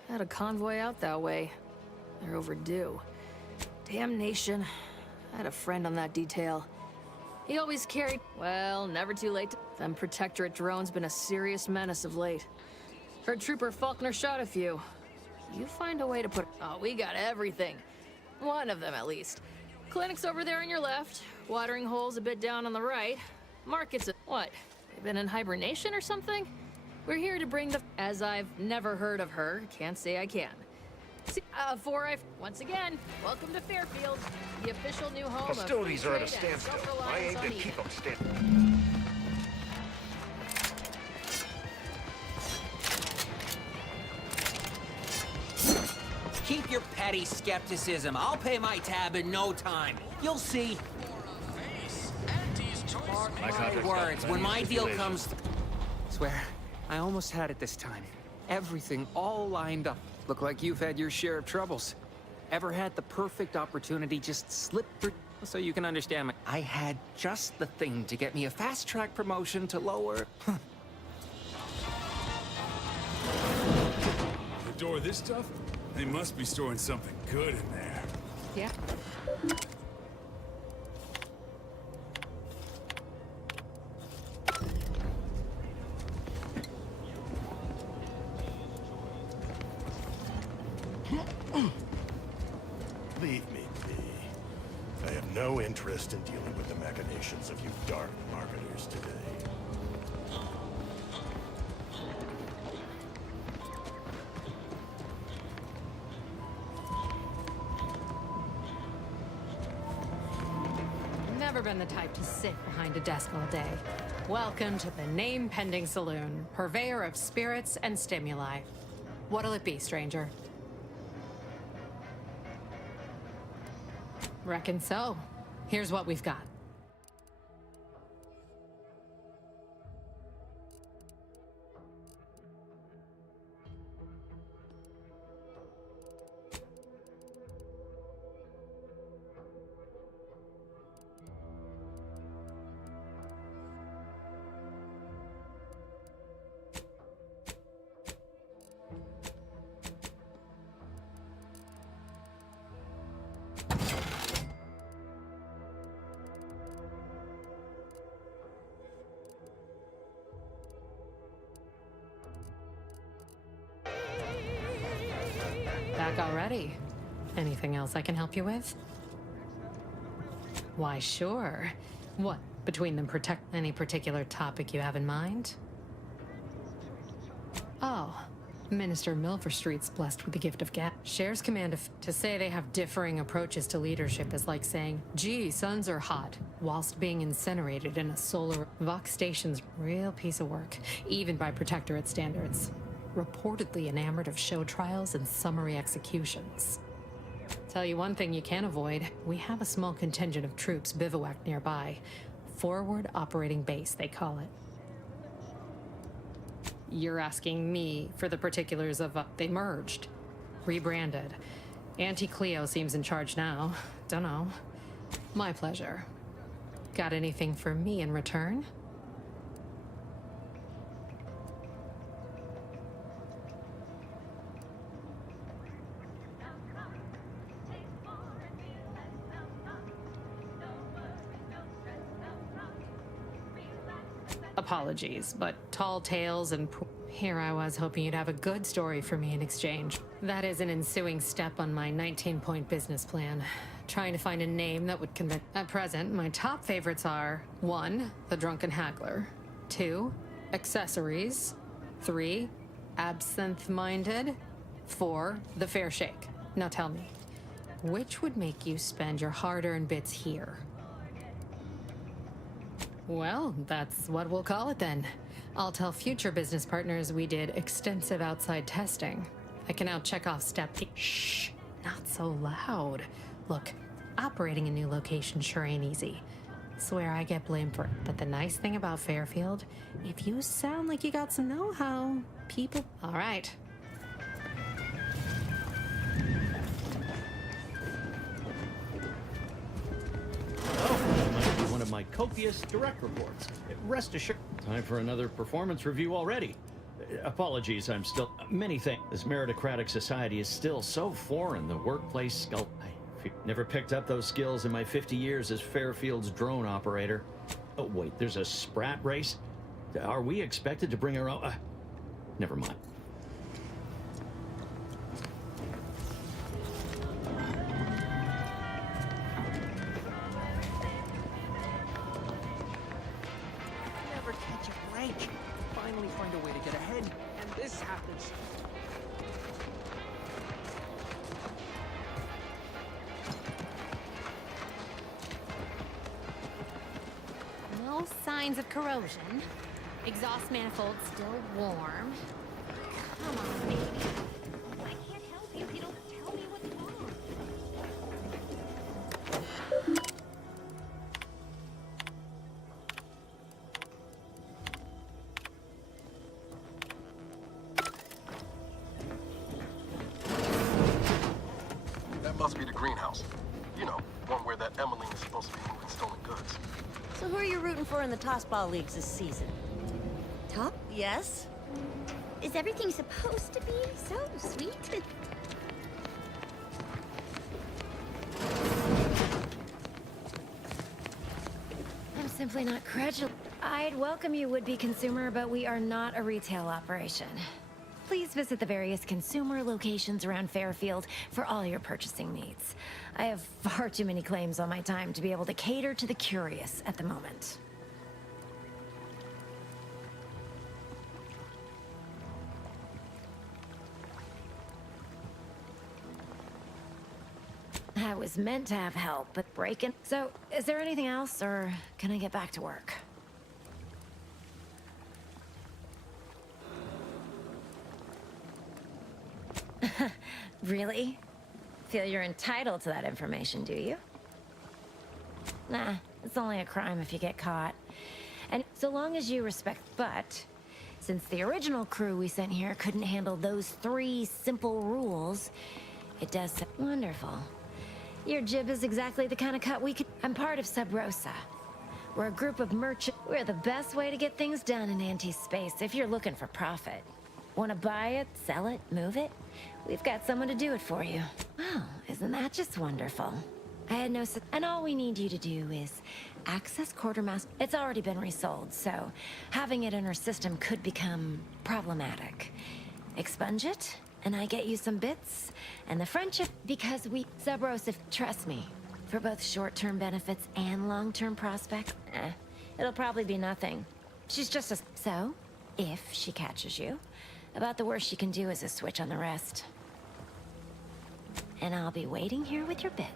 Had a convoy out that way. They're overdue. Damnation. I had a friend on that detail. He always carried... Well, never too late. Them Protectorate drones been a serious menace of late. Heard Trooper Faulkner shot a few. You find a way to put... Oh, we got everything. One of them, at least. Clinic's over there on your left. Watering hole's a bit down on the right. Market's... What? They've been in hibernation or something? We're here to bring the... As I've never heard of her, can't say I can. Once again, welcome to Fairfield, the official new home Hostilities of are at a free trade and standstill. I self-reliance aim on to Eden. keep them standing. Keep your petty skepticism. I'll pay my tab in no time. You'll see. Mark my words, when my deal comes... Swear, I almost had it this time. Everything all lined up. Look like you've had your share of troubles. Ever had the perfect opportunity just slip through? So you can understand me. I had just the thing to get me a fast-track promotion to lower... Adore this stuff? They must be storing something good in there. Yeah. Leave me be. I have no interest in dealing with the machinations of you dark marketers today. Never been the type to sit behind a desk all day. Welcome to the name-pending saloon, purveyor of spirits and stimuli. What'll it be, stranger? Reckon so. Here's what we've got. already. Anything else I can help you with? Why, sure. What, between them protect any particular topic you have in mind? Oh, Minister Milverstreet's blessed with the gift of gab. Shares command of... To say they have differing approaches to leadership is like saying, gee, suns are hot, whilst being incinerated in a solar... Vox Station's real piece of work, even by Protectorate standards. Reportedly enamored of show trials and summary executions. Tell you one thing you can't avoid, we have a small contingent of troops bivouacked nearby. Forward Operating Base, they call it. You're asking me for the particulars of... they merged. Rebranded. Auntie Cleo seems in charge now. Dunno. My pleasure. Got anything for me in return? Apologies, but tall tales and... Here I was hoping you'd have a good story for me in exchange. That is an ensuing step on my 19-point business plan. Trying to find a name that would convince... At present, my top favorites are 1. The Drunken Haggler, 2. Accessories, 3. Absinthe-Minded, 4. The Fair Shake. Now tell me, which would make you spend your hard-earned bits here? Well, that's what we'll call it then. I'll tell future business partners we did extensive outside testing. I can now check off step... Shh, not so loud. Look, operating a new location sure ain't easy. Swear I get blamed for it. But the nice thing about Fairfield, if you sound like you got some know-how, people... All right. One of my copious direct reports. Rest assured. Time for another performance review already. Apologies, I'm still... Many things. This meritocratic society is still so foreign. The workplace skull... I never picked up those skills in my 50 years as Fairfield's drone operator. Oh, wait, there's a sprat race? Are we expected to bring our own... never mind. Finally find a way to get ahead, and this happens. No signs of corrosion. Exhaust manifold still warm. Come on, baby. I can't help you if you don't tell me what's wrong. Must be the greenhouse. You know, one where that Emmeline is supposed to be moving stolen goods. So who are you rooting for in the tossball leagues this season? Top? Yes. Is everything supposed to be so sweet? I'm simply not credulous. I'd welcome you, would-be consumer, but we are not a retail operation. Please visit the various consumer locations around Fairfield for all your purchasing needs. I have far too many claims on my time to be able to cater to the curious at the moment. I was meant to have help, but breaking. So, is there anything else, or can I get back to work? Really? Feel you're entitled to that information, do you? Nah, it's only a crime if you get caught. And so long as you respect... But, since the original crew we sent here couldn't handle those 3 simple rules, it does... Wonderful. Your jib is exactly the kind of cut we could... I'm part of Sub Rosa. We're a group of merchants. We're the best way to get things done in anti-space if you're looking for profit. Want to buy it, sell it, move it? We've got someone to do it for you. Wow, isn't that just wonderful? I had no... And all we need you to do is access Quartermaster. It's already been resold, so having it in our system could become problematic. Expunge it, And I get you some bits, and the friendship, because Zebros, if trust me, for both short-term benefits and long-term prospects, it'll probably be nothing. She's just a... So, if she catches you, about the worst she can do is a switch on the rest. And I'll be waiting here with your bits.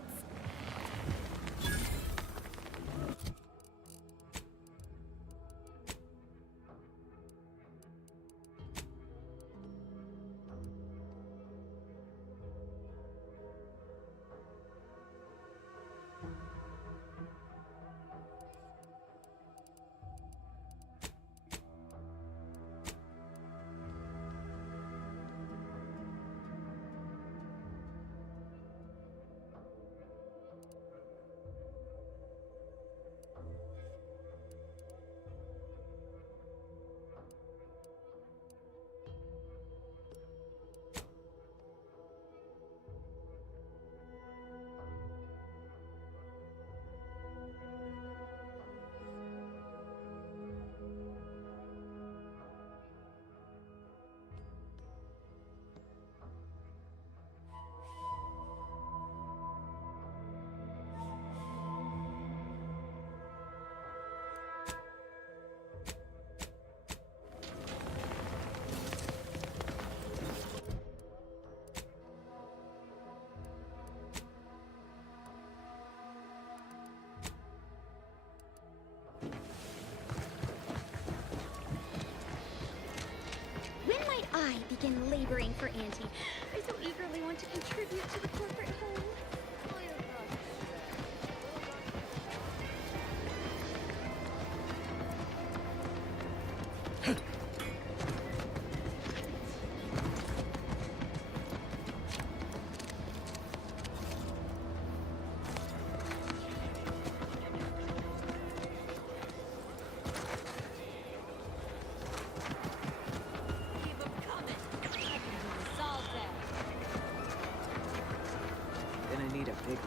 I begin laboring for Auntie. I so eagerly want to contribute to the corporate whole.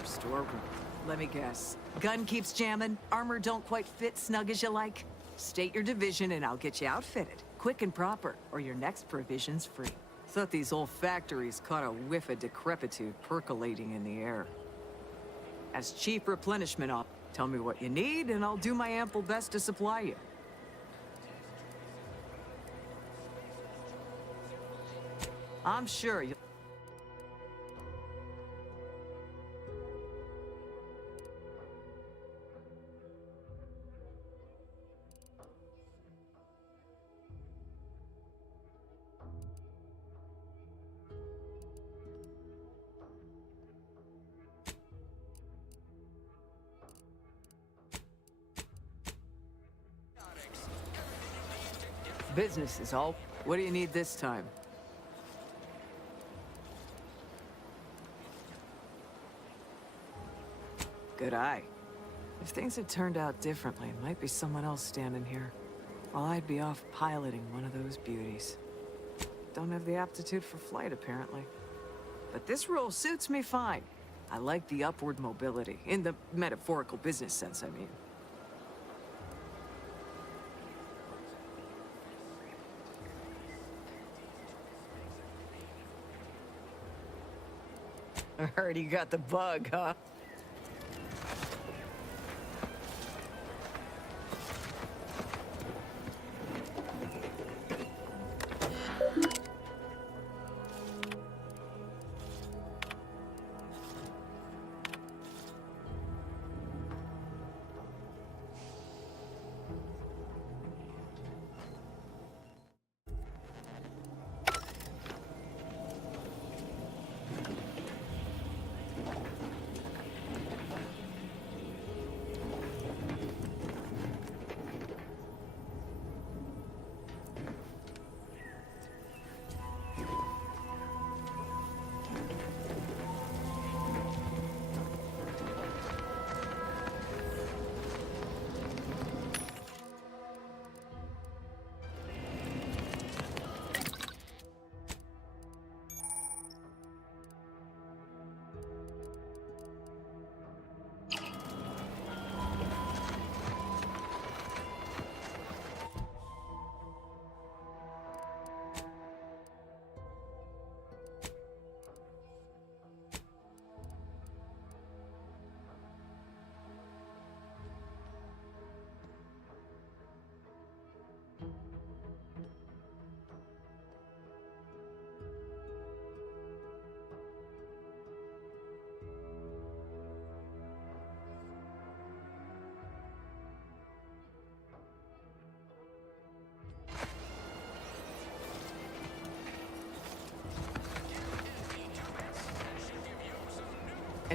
Storeroom. Let me guess. Gun keeps jamming, armor don't quite fit snug as you like. State your division and I'll get you outfitted. Quick and proper, or your next provision's free. Thought these old factories caught a whiff of decrepitude percolating in the air. As chief replenishment op, tell me what you need and I'll do my ample best to supply you. I'm sure you... Business is all. What do you need this time? Good eye. If things had turned out differently, it might be someone else standing here, while I'd be off piloting one of those beauties. Don't have the aptitude for flight, apparently. But this role suits me fine. I like the upward mobility, in the metaphorical business sense, I mean. I heard you got the bug, huh?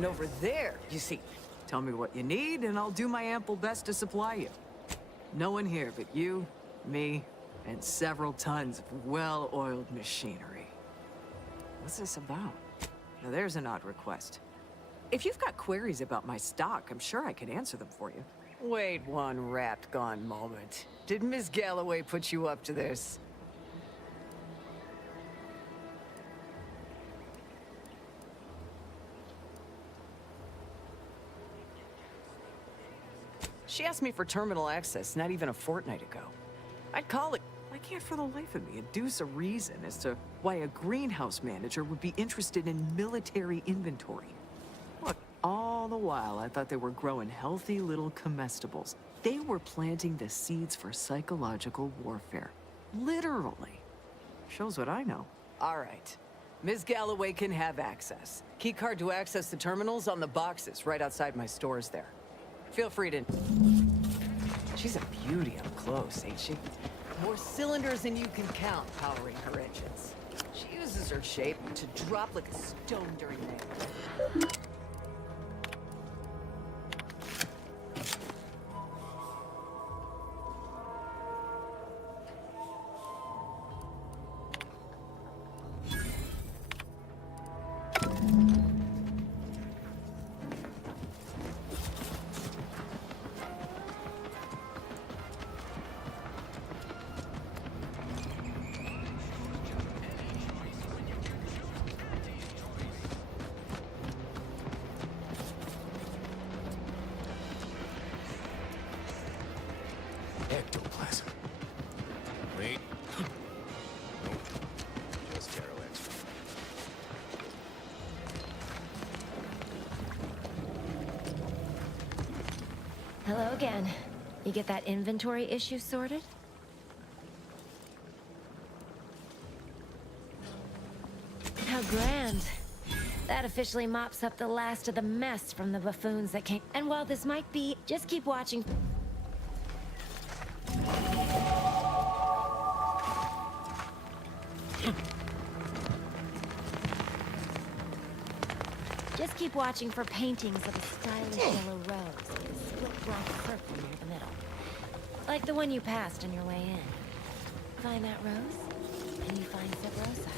And over there, you see, tell me what you need, and I'll do my ample best to supply you. No one here but you, me, and several tons of well-oiled machinery. What's this about? Now there's an odd request. If you've got queries about my stock, I'm sure I can answer them for you. Wait one rapt gone moment. Did Ms. Galloway put you up to this? She asked me for terminal access not even a fortnight ago. I'd call it. I can't for the life of me induce a reason as to why a greenhouse manager would be interested in military inventory. Look, all the while I thought they were growing healthy little comestibles. They were planting the seeds for psychological warfare. Literally. Shows what I know. All right. Ms. Galloway can have access. Keycard to access the terminals on the boxes right outside my stores there. Feel free to... She's a beauty up close, ain't she? More cylinders than you can count powering her engines. She uses her shape to drop like a stone during the... Ectoplasm. Wait. Nope. Just Carolette. Hello again. You get that inventory issue sorted? How grand. That officially mops up the last of the mess from the buffoons that came. And while this might be, just keep watching. Just keep watching for paintings of a stylish yellow rose with a split black circle near the middle. Like the one you passed on your way in. Find that rose, and you find Sub Rosa.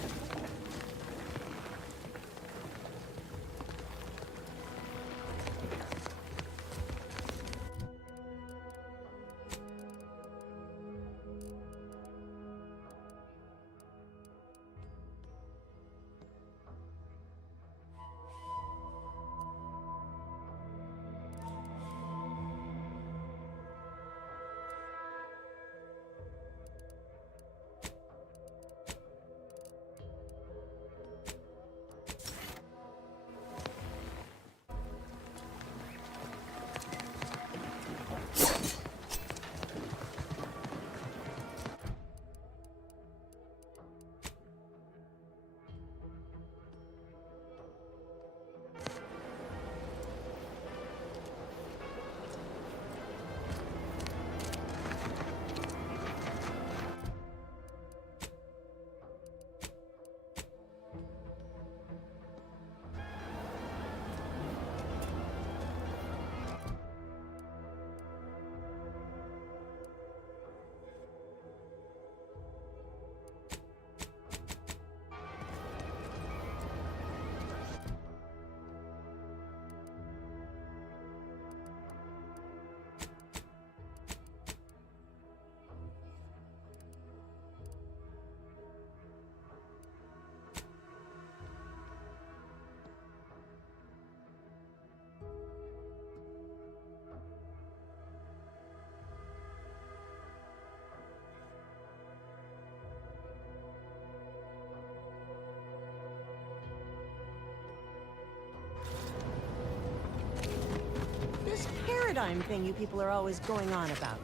This paradigm thing you people are always going on about.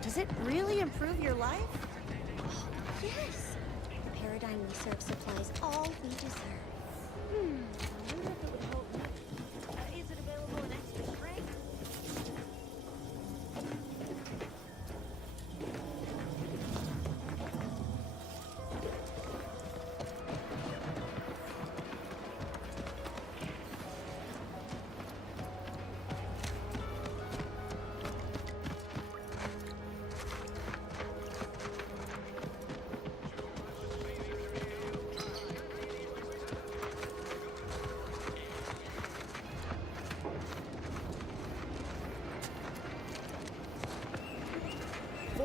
Does it really improve your life? Yes. The paradigm we serve supplies all we deserve. I wonder if it would help me. Is it available in extra strength?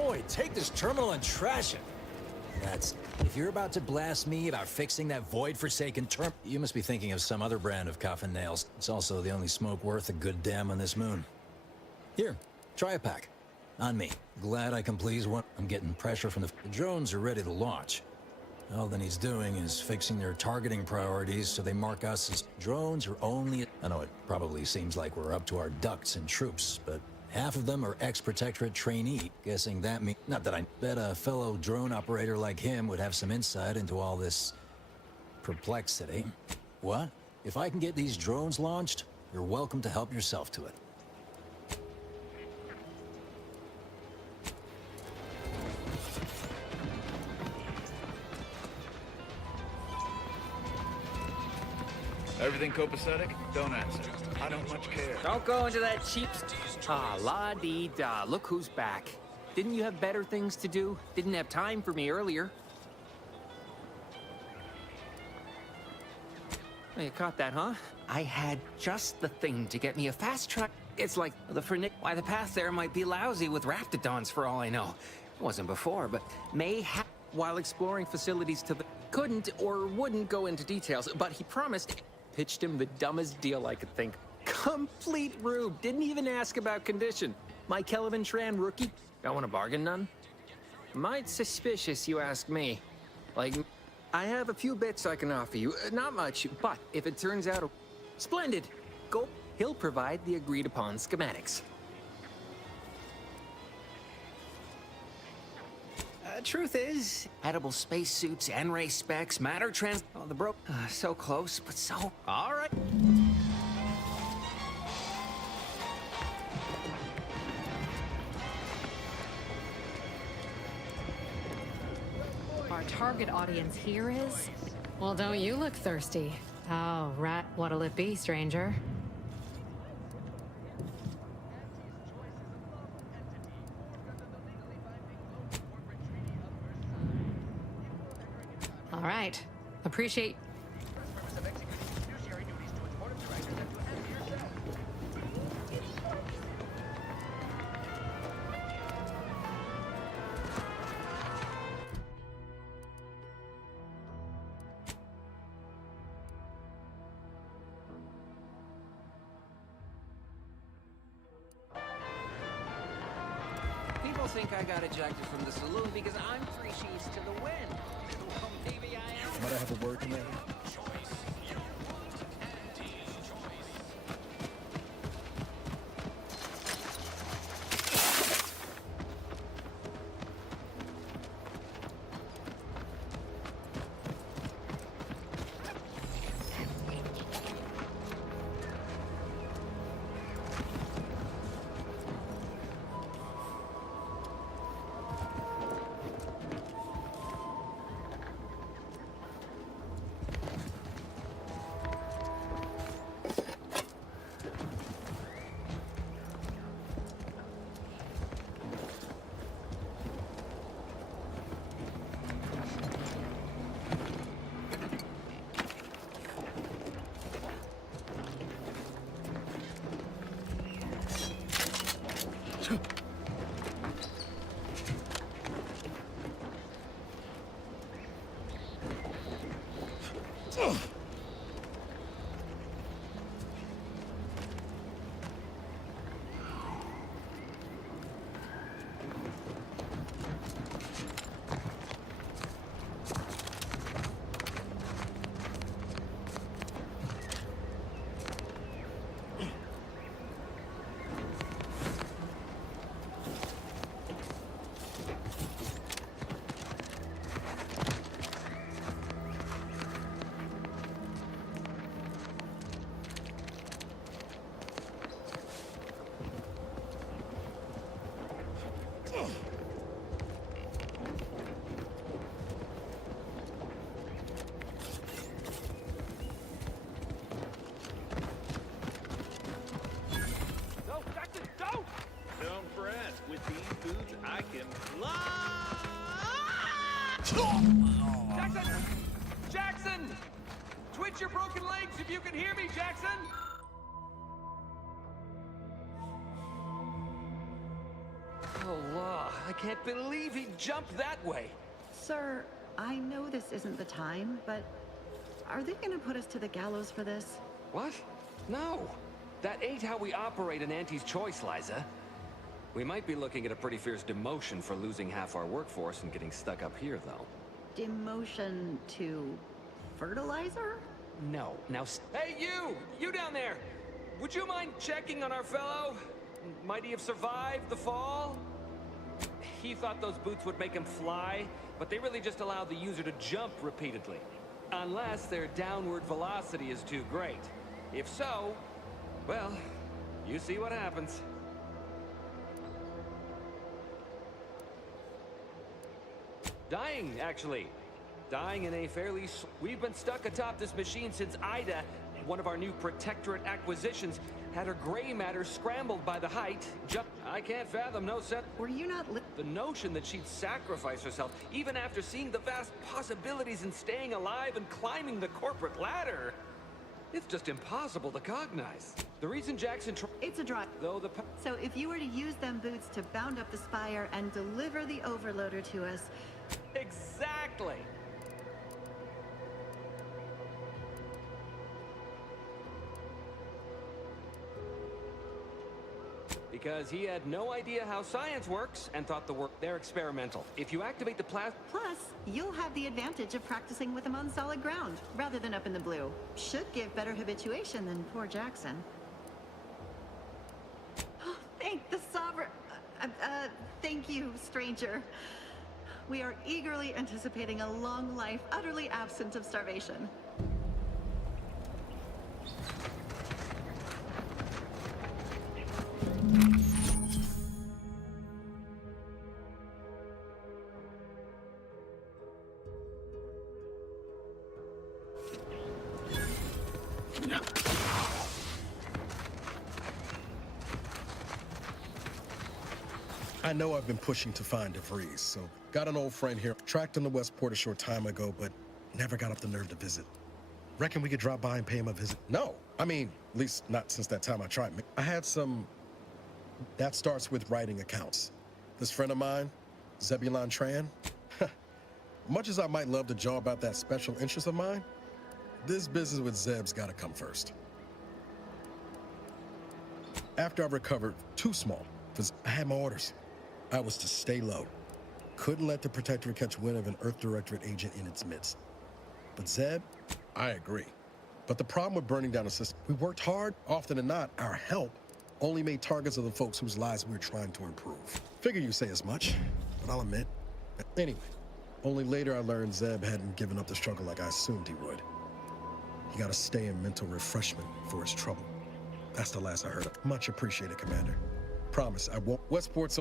Void, take this terminal and trash it. That's... If you're about to blast me about fixing that Void-forsaken term, you must be thinking of some other brand of coffin nails. It's also the only smoke worth a good damn on this moon. Here, try a pack. On me. Glad I can please one. I'm getting pressure from the drones are ready to launch. All that he's doing is fixing their targeting priorities so they mark us as drones are only... I know it probably seems like we're up to our ducks and troops, but half of them are ex-Protectorate trainee. Guessing that means... Not that I bet a fellow drone operator like him would have some insight into all this... perplexity. What? If I can get these drones launched, you're welcome to help yourself to it. Everything copacetic? Don't answer. I don't much care. Don't go into that cheap... Ah, la-dee-da. Look who's back. Didn't you have better things to do? Didn't have time for me earlier. Oh, you caught that, huh? I had just the thing to get me a fast track. It's like the why the path there might be lousy with raptidons for all I know. It wasn't before, but may have... While exploring facilities to the... Couldn't or wouldn't go into details, but he promised... Pitched him the dumbest deal I could think. Complete rube. Didn't even ask about condition. My Kelvin Tran rookie. Don't want to bargain none? Might suspicious, you ask me. Like, I have a few bits I can offer you. Not much, but if it turns out... Splendid. Go. He'll provide the agreed upon schematics. Truth is, edible spacesuits, N-ray specs, matter trans... Oh, the broke... so close, but so... All right. Our target audience here is... Well, don't you look thirsty. Oh, rat, what'll it be, stranger? All right. Appreciate... People think I got ejected from the saloon because I'm 3 sheets to the wind. Well, maybe I am. Might I have a word in there? Jackson! Jackson! Twitch your broken legs if you can hear me, Jackson! Oh, I can't believe he jumped that way. Sir, I know this isn't the time, but are they gonna put us to the gallows for this? What? No. That ain't how we operate in Auntie's Choice, Liza. We might be looking at a pretty fierce demotion for losing half our workforce and getting stuck up here, though. Demotion to fertilizer? No. Now, hey, you! You down there! Would you mind checking on our fellow? Might he have survived the fall? He thought those boots would make him fly, but they really just allow the user to jump repeatedly. Unless their downward velocity is too great. If so, well, you see what happens. Dying, actually. Dying in a fairly... We've been stuck atop this machine since Ida, one of our new Protectorate acquisitions, had her gray matter scrambled by the height. I can't fathom no sense. Were you not the notion that she'd sacrifice herself, even after seeing the vast possibilities in staying alive and climbing the corporate ladder. It's just impossible to cognize. The reason Jackson... It's a drive. Though the... So if you were to use them boots to bound up the spire and deliver the overloader to us... Exactly! Because he had no idea how science works and thought they're experimental. If you activate the Plus, you'll have the advantage of practicing with them on solid ground, rather than up in the blue. Should give better habituation than poor Jackson. Oh, thank the Sovereign... thank you, stranger. We are eagerly anticipating a long life, utterly absent of starvation. I know I've been pushing to find DeVries, so got an old friend here. Tracked him to Westport a short time ago, but never got up the nerve to visit. Reckon we could drop by and pay him a visit? No, I mean, at least not since that time I tried. I had some... That starts with writing accounts. This friend of mine, Zebulon Tran, much as I might love to jaw about that special interest of mine, this business with Zeb's gotta come first. After I recovered, too small, because I had my orders. I was to stay low. Couldn't let the Protectorate catch wind of an Earth Directorate agent in its midst. But Zeb, I agree. But the problem with burning down a system, we worked hard. Often than not, our help only made targets of the folks whose lives we were trying to improve. Figure you say as much, but I'll admit. Anyway, only later I learned Zeb hadn't given up the struggle like I assumed he would. He got to stay in mental refreshment for his trouble. That's the last I heard of. Much appreciated, Commander. Promise, I won't. Westport's...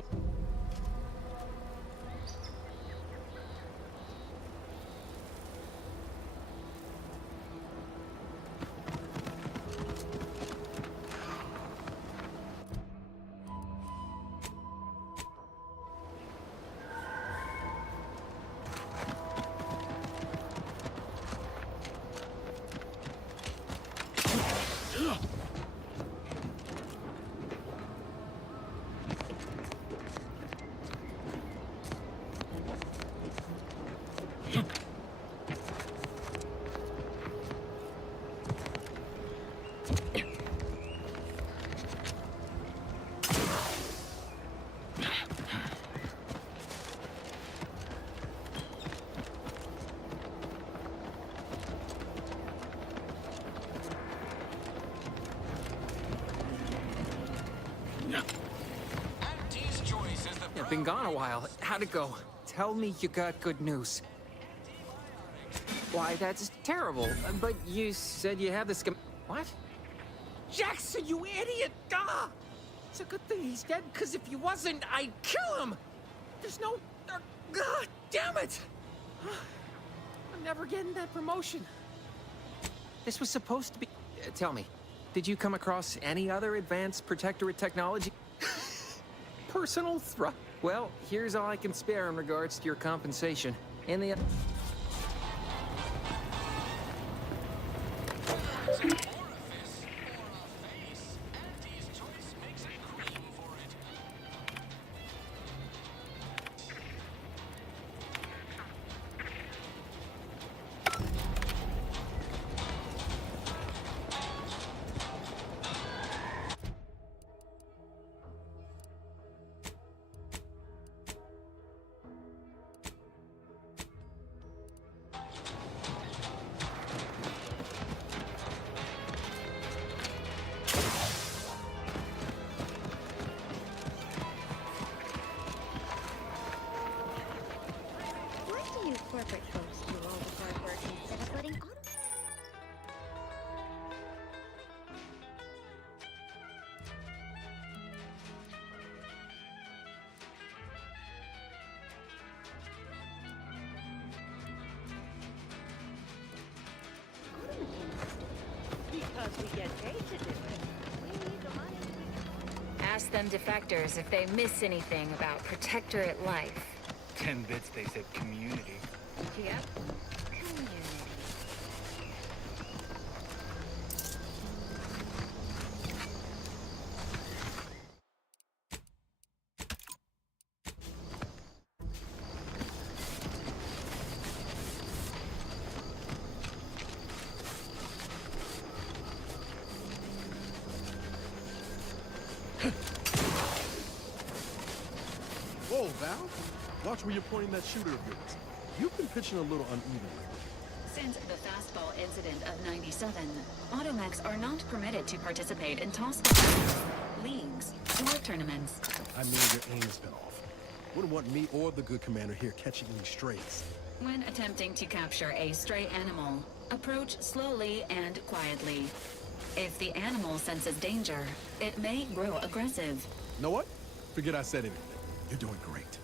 You've been gone a while. How'd it go? Tell me you got good news. Why, that's terrible. But you said you have this What? Jackson, you idiot! Ah! It's a good thing he's dead, because if he wasn't, I'd kill him! There's no... God damn it! I'm never getting that promotion. This was supposed to be... tell me, did you come across any other advanced Protectorate technology? Personal thrust. Well, here's all I can spare in regards to your compensation. In the... We get paid to do it. We need the money. Ask them defectors if they miss anything about Protectorate life. 10 bits, they said community. Yep. Community. Whoa, Val. Watch where you're pointing that shooter of yours. You've been pitching a little unevenly. Since the fastball incident of '97, automechs are not permitted to participate in toss leagues or tournaments. I mean, your aim's been off. Wouldn't want me or the good commander here catching any strays. When attempting to capture a stray animal, approach slowly and quietly. If the animal senses danger, it may grow aggressive. Know what? Forget I said anything. You're doing great.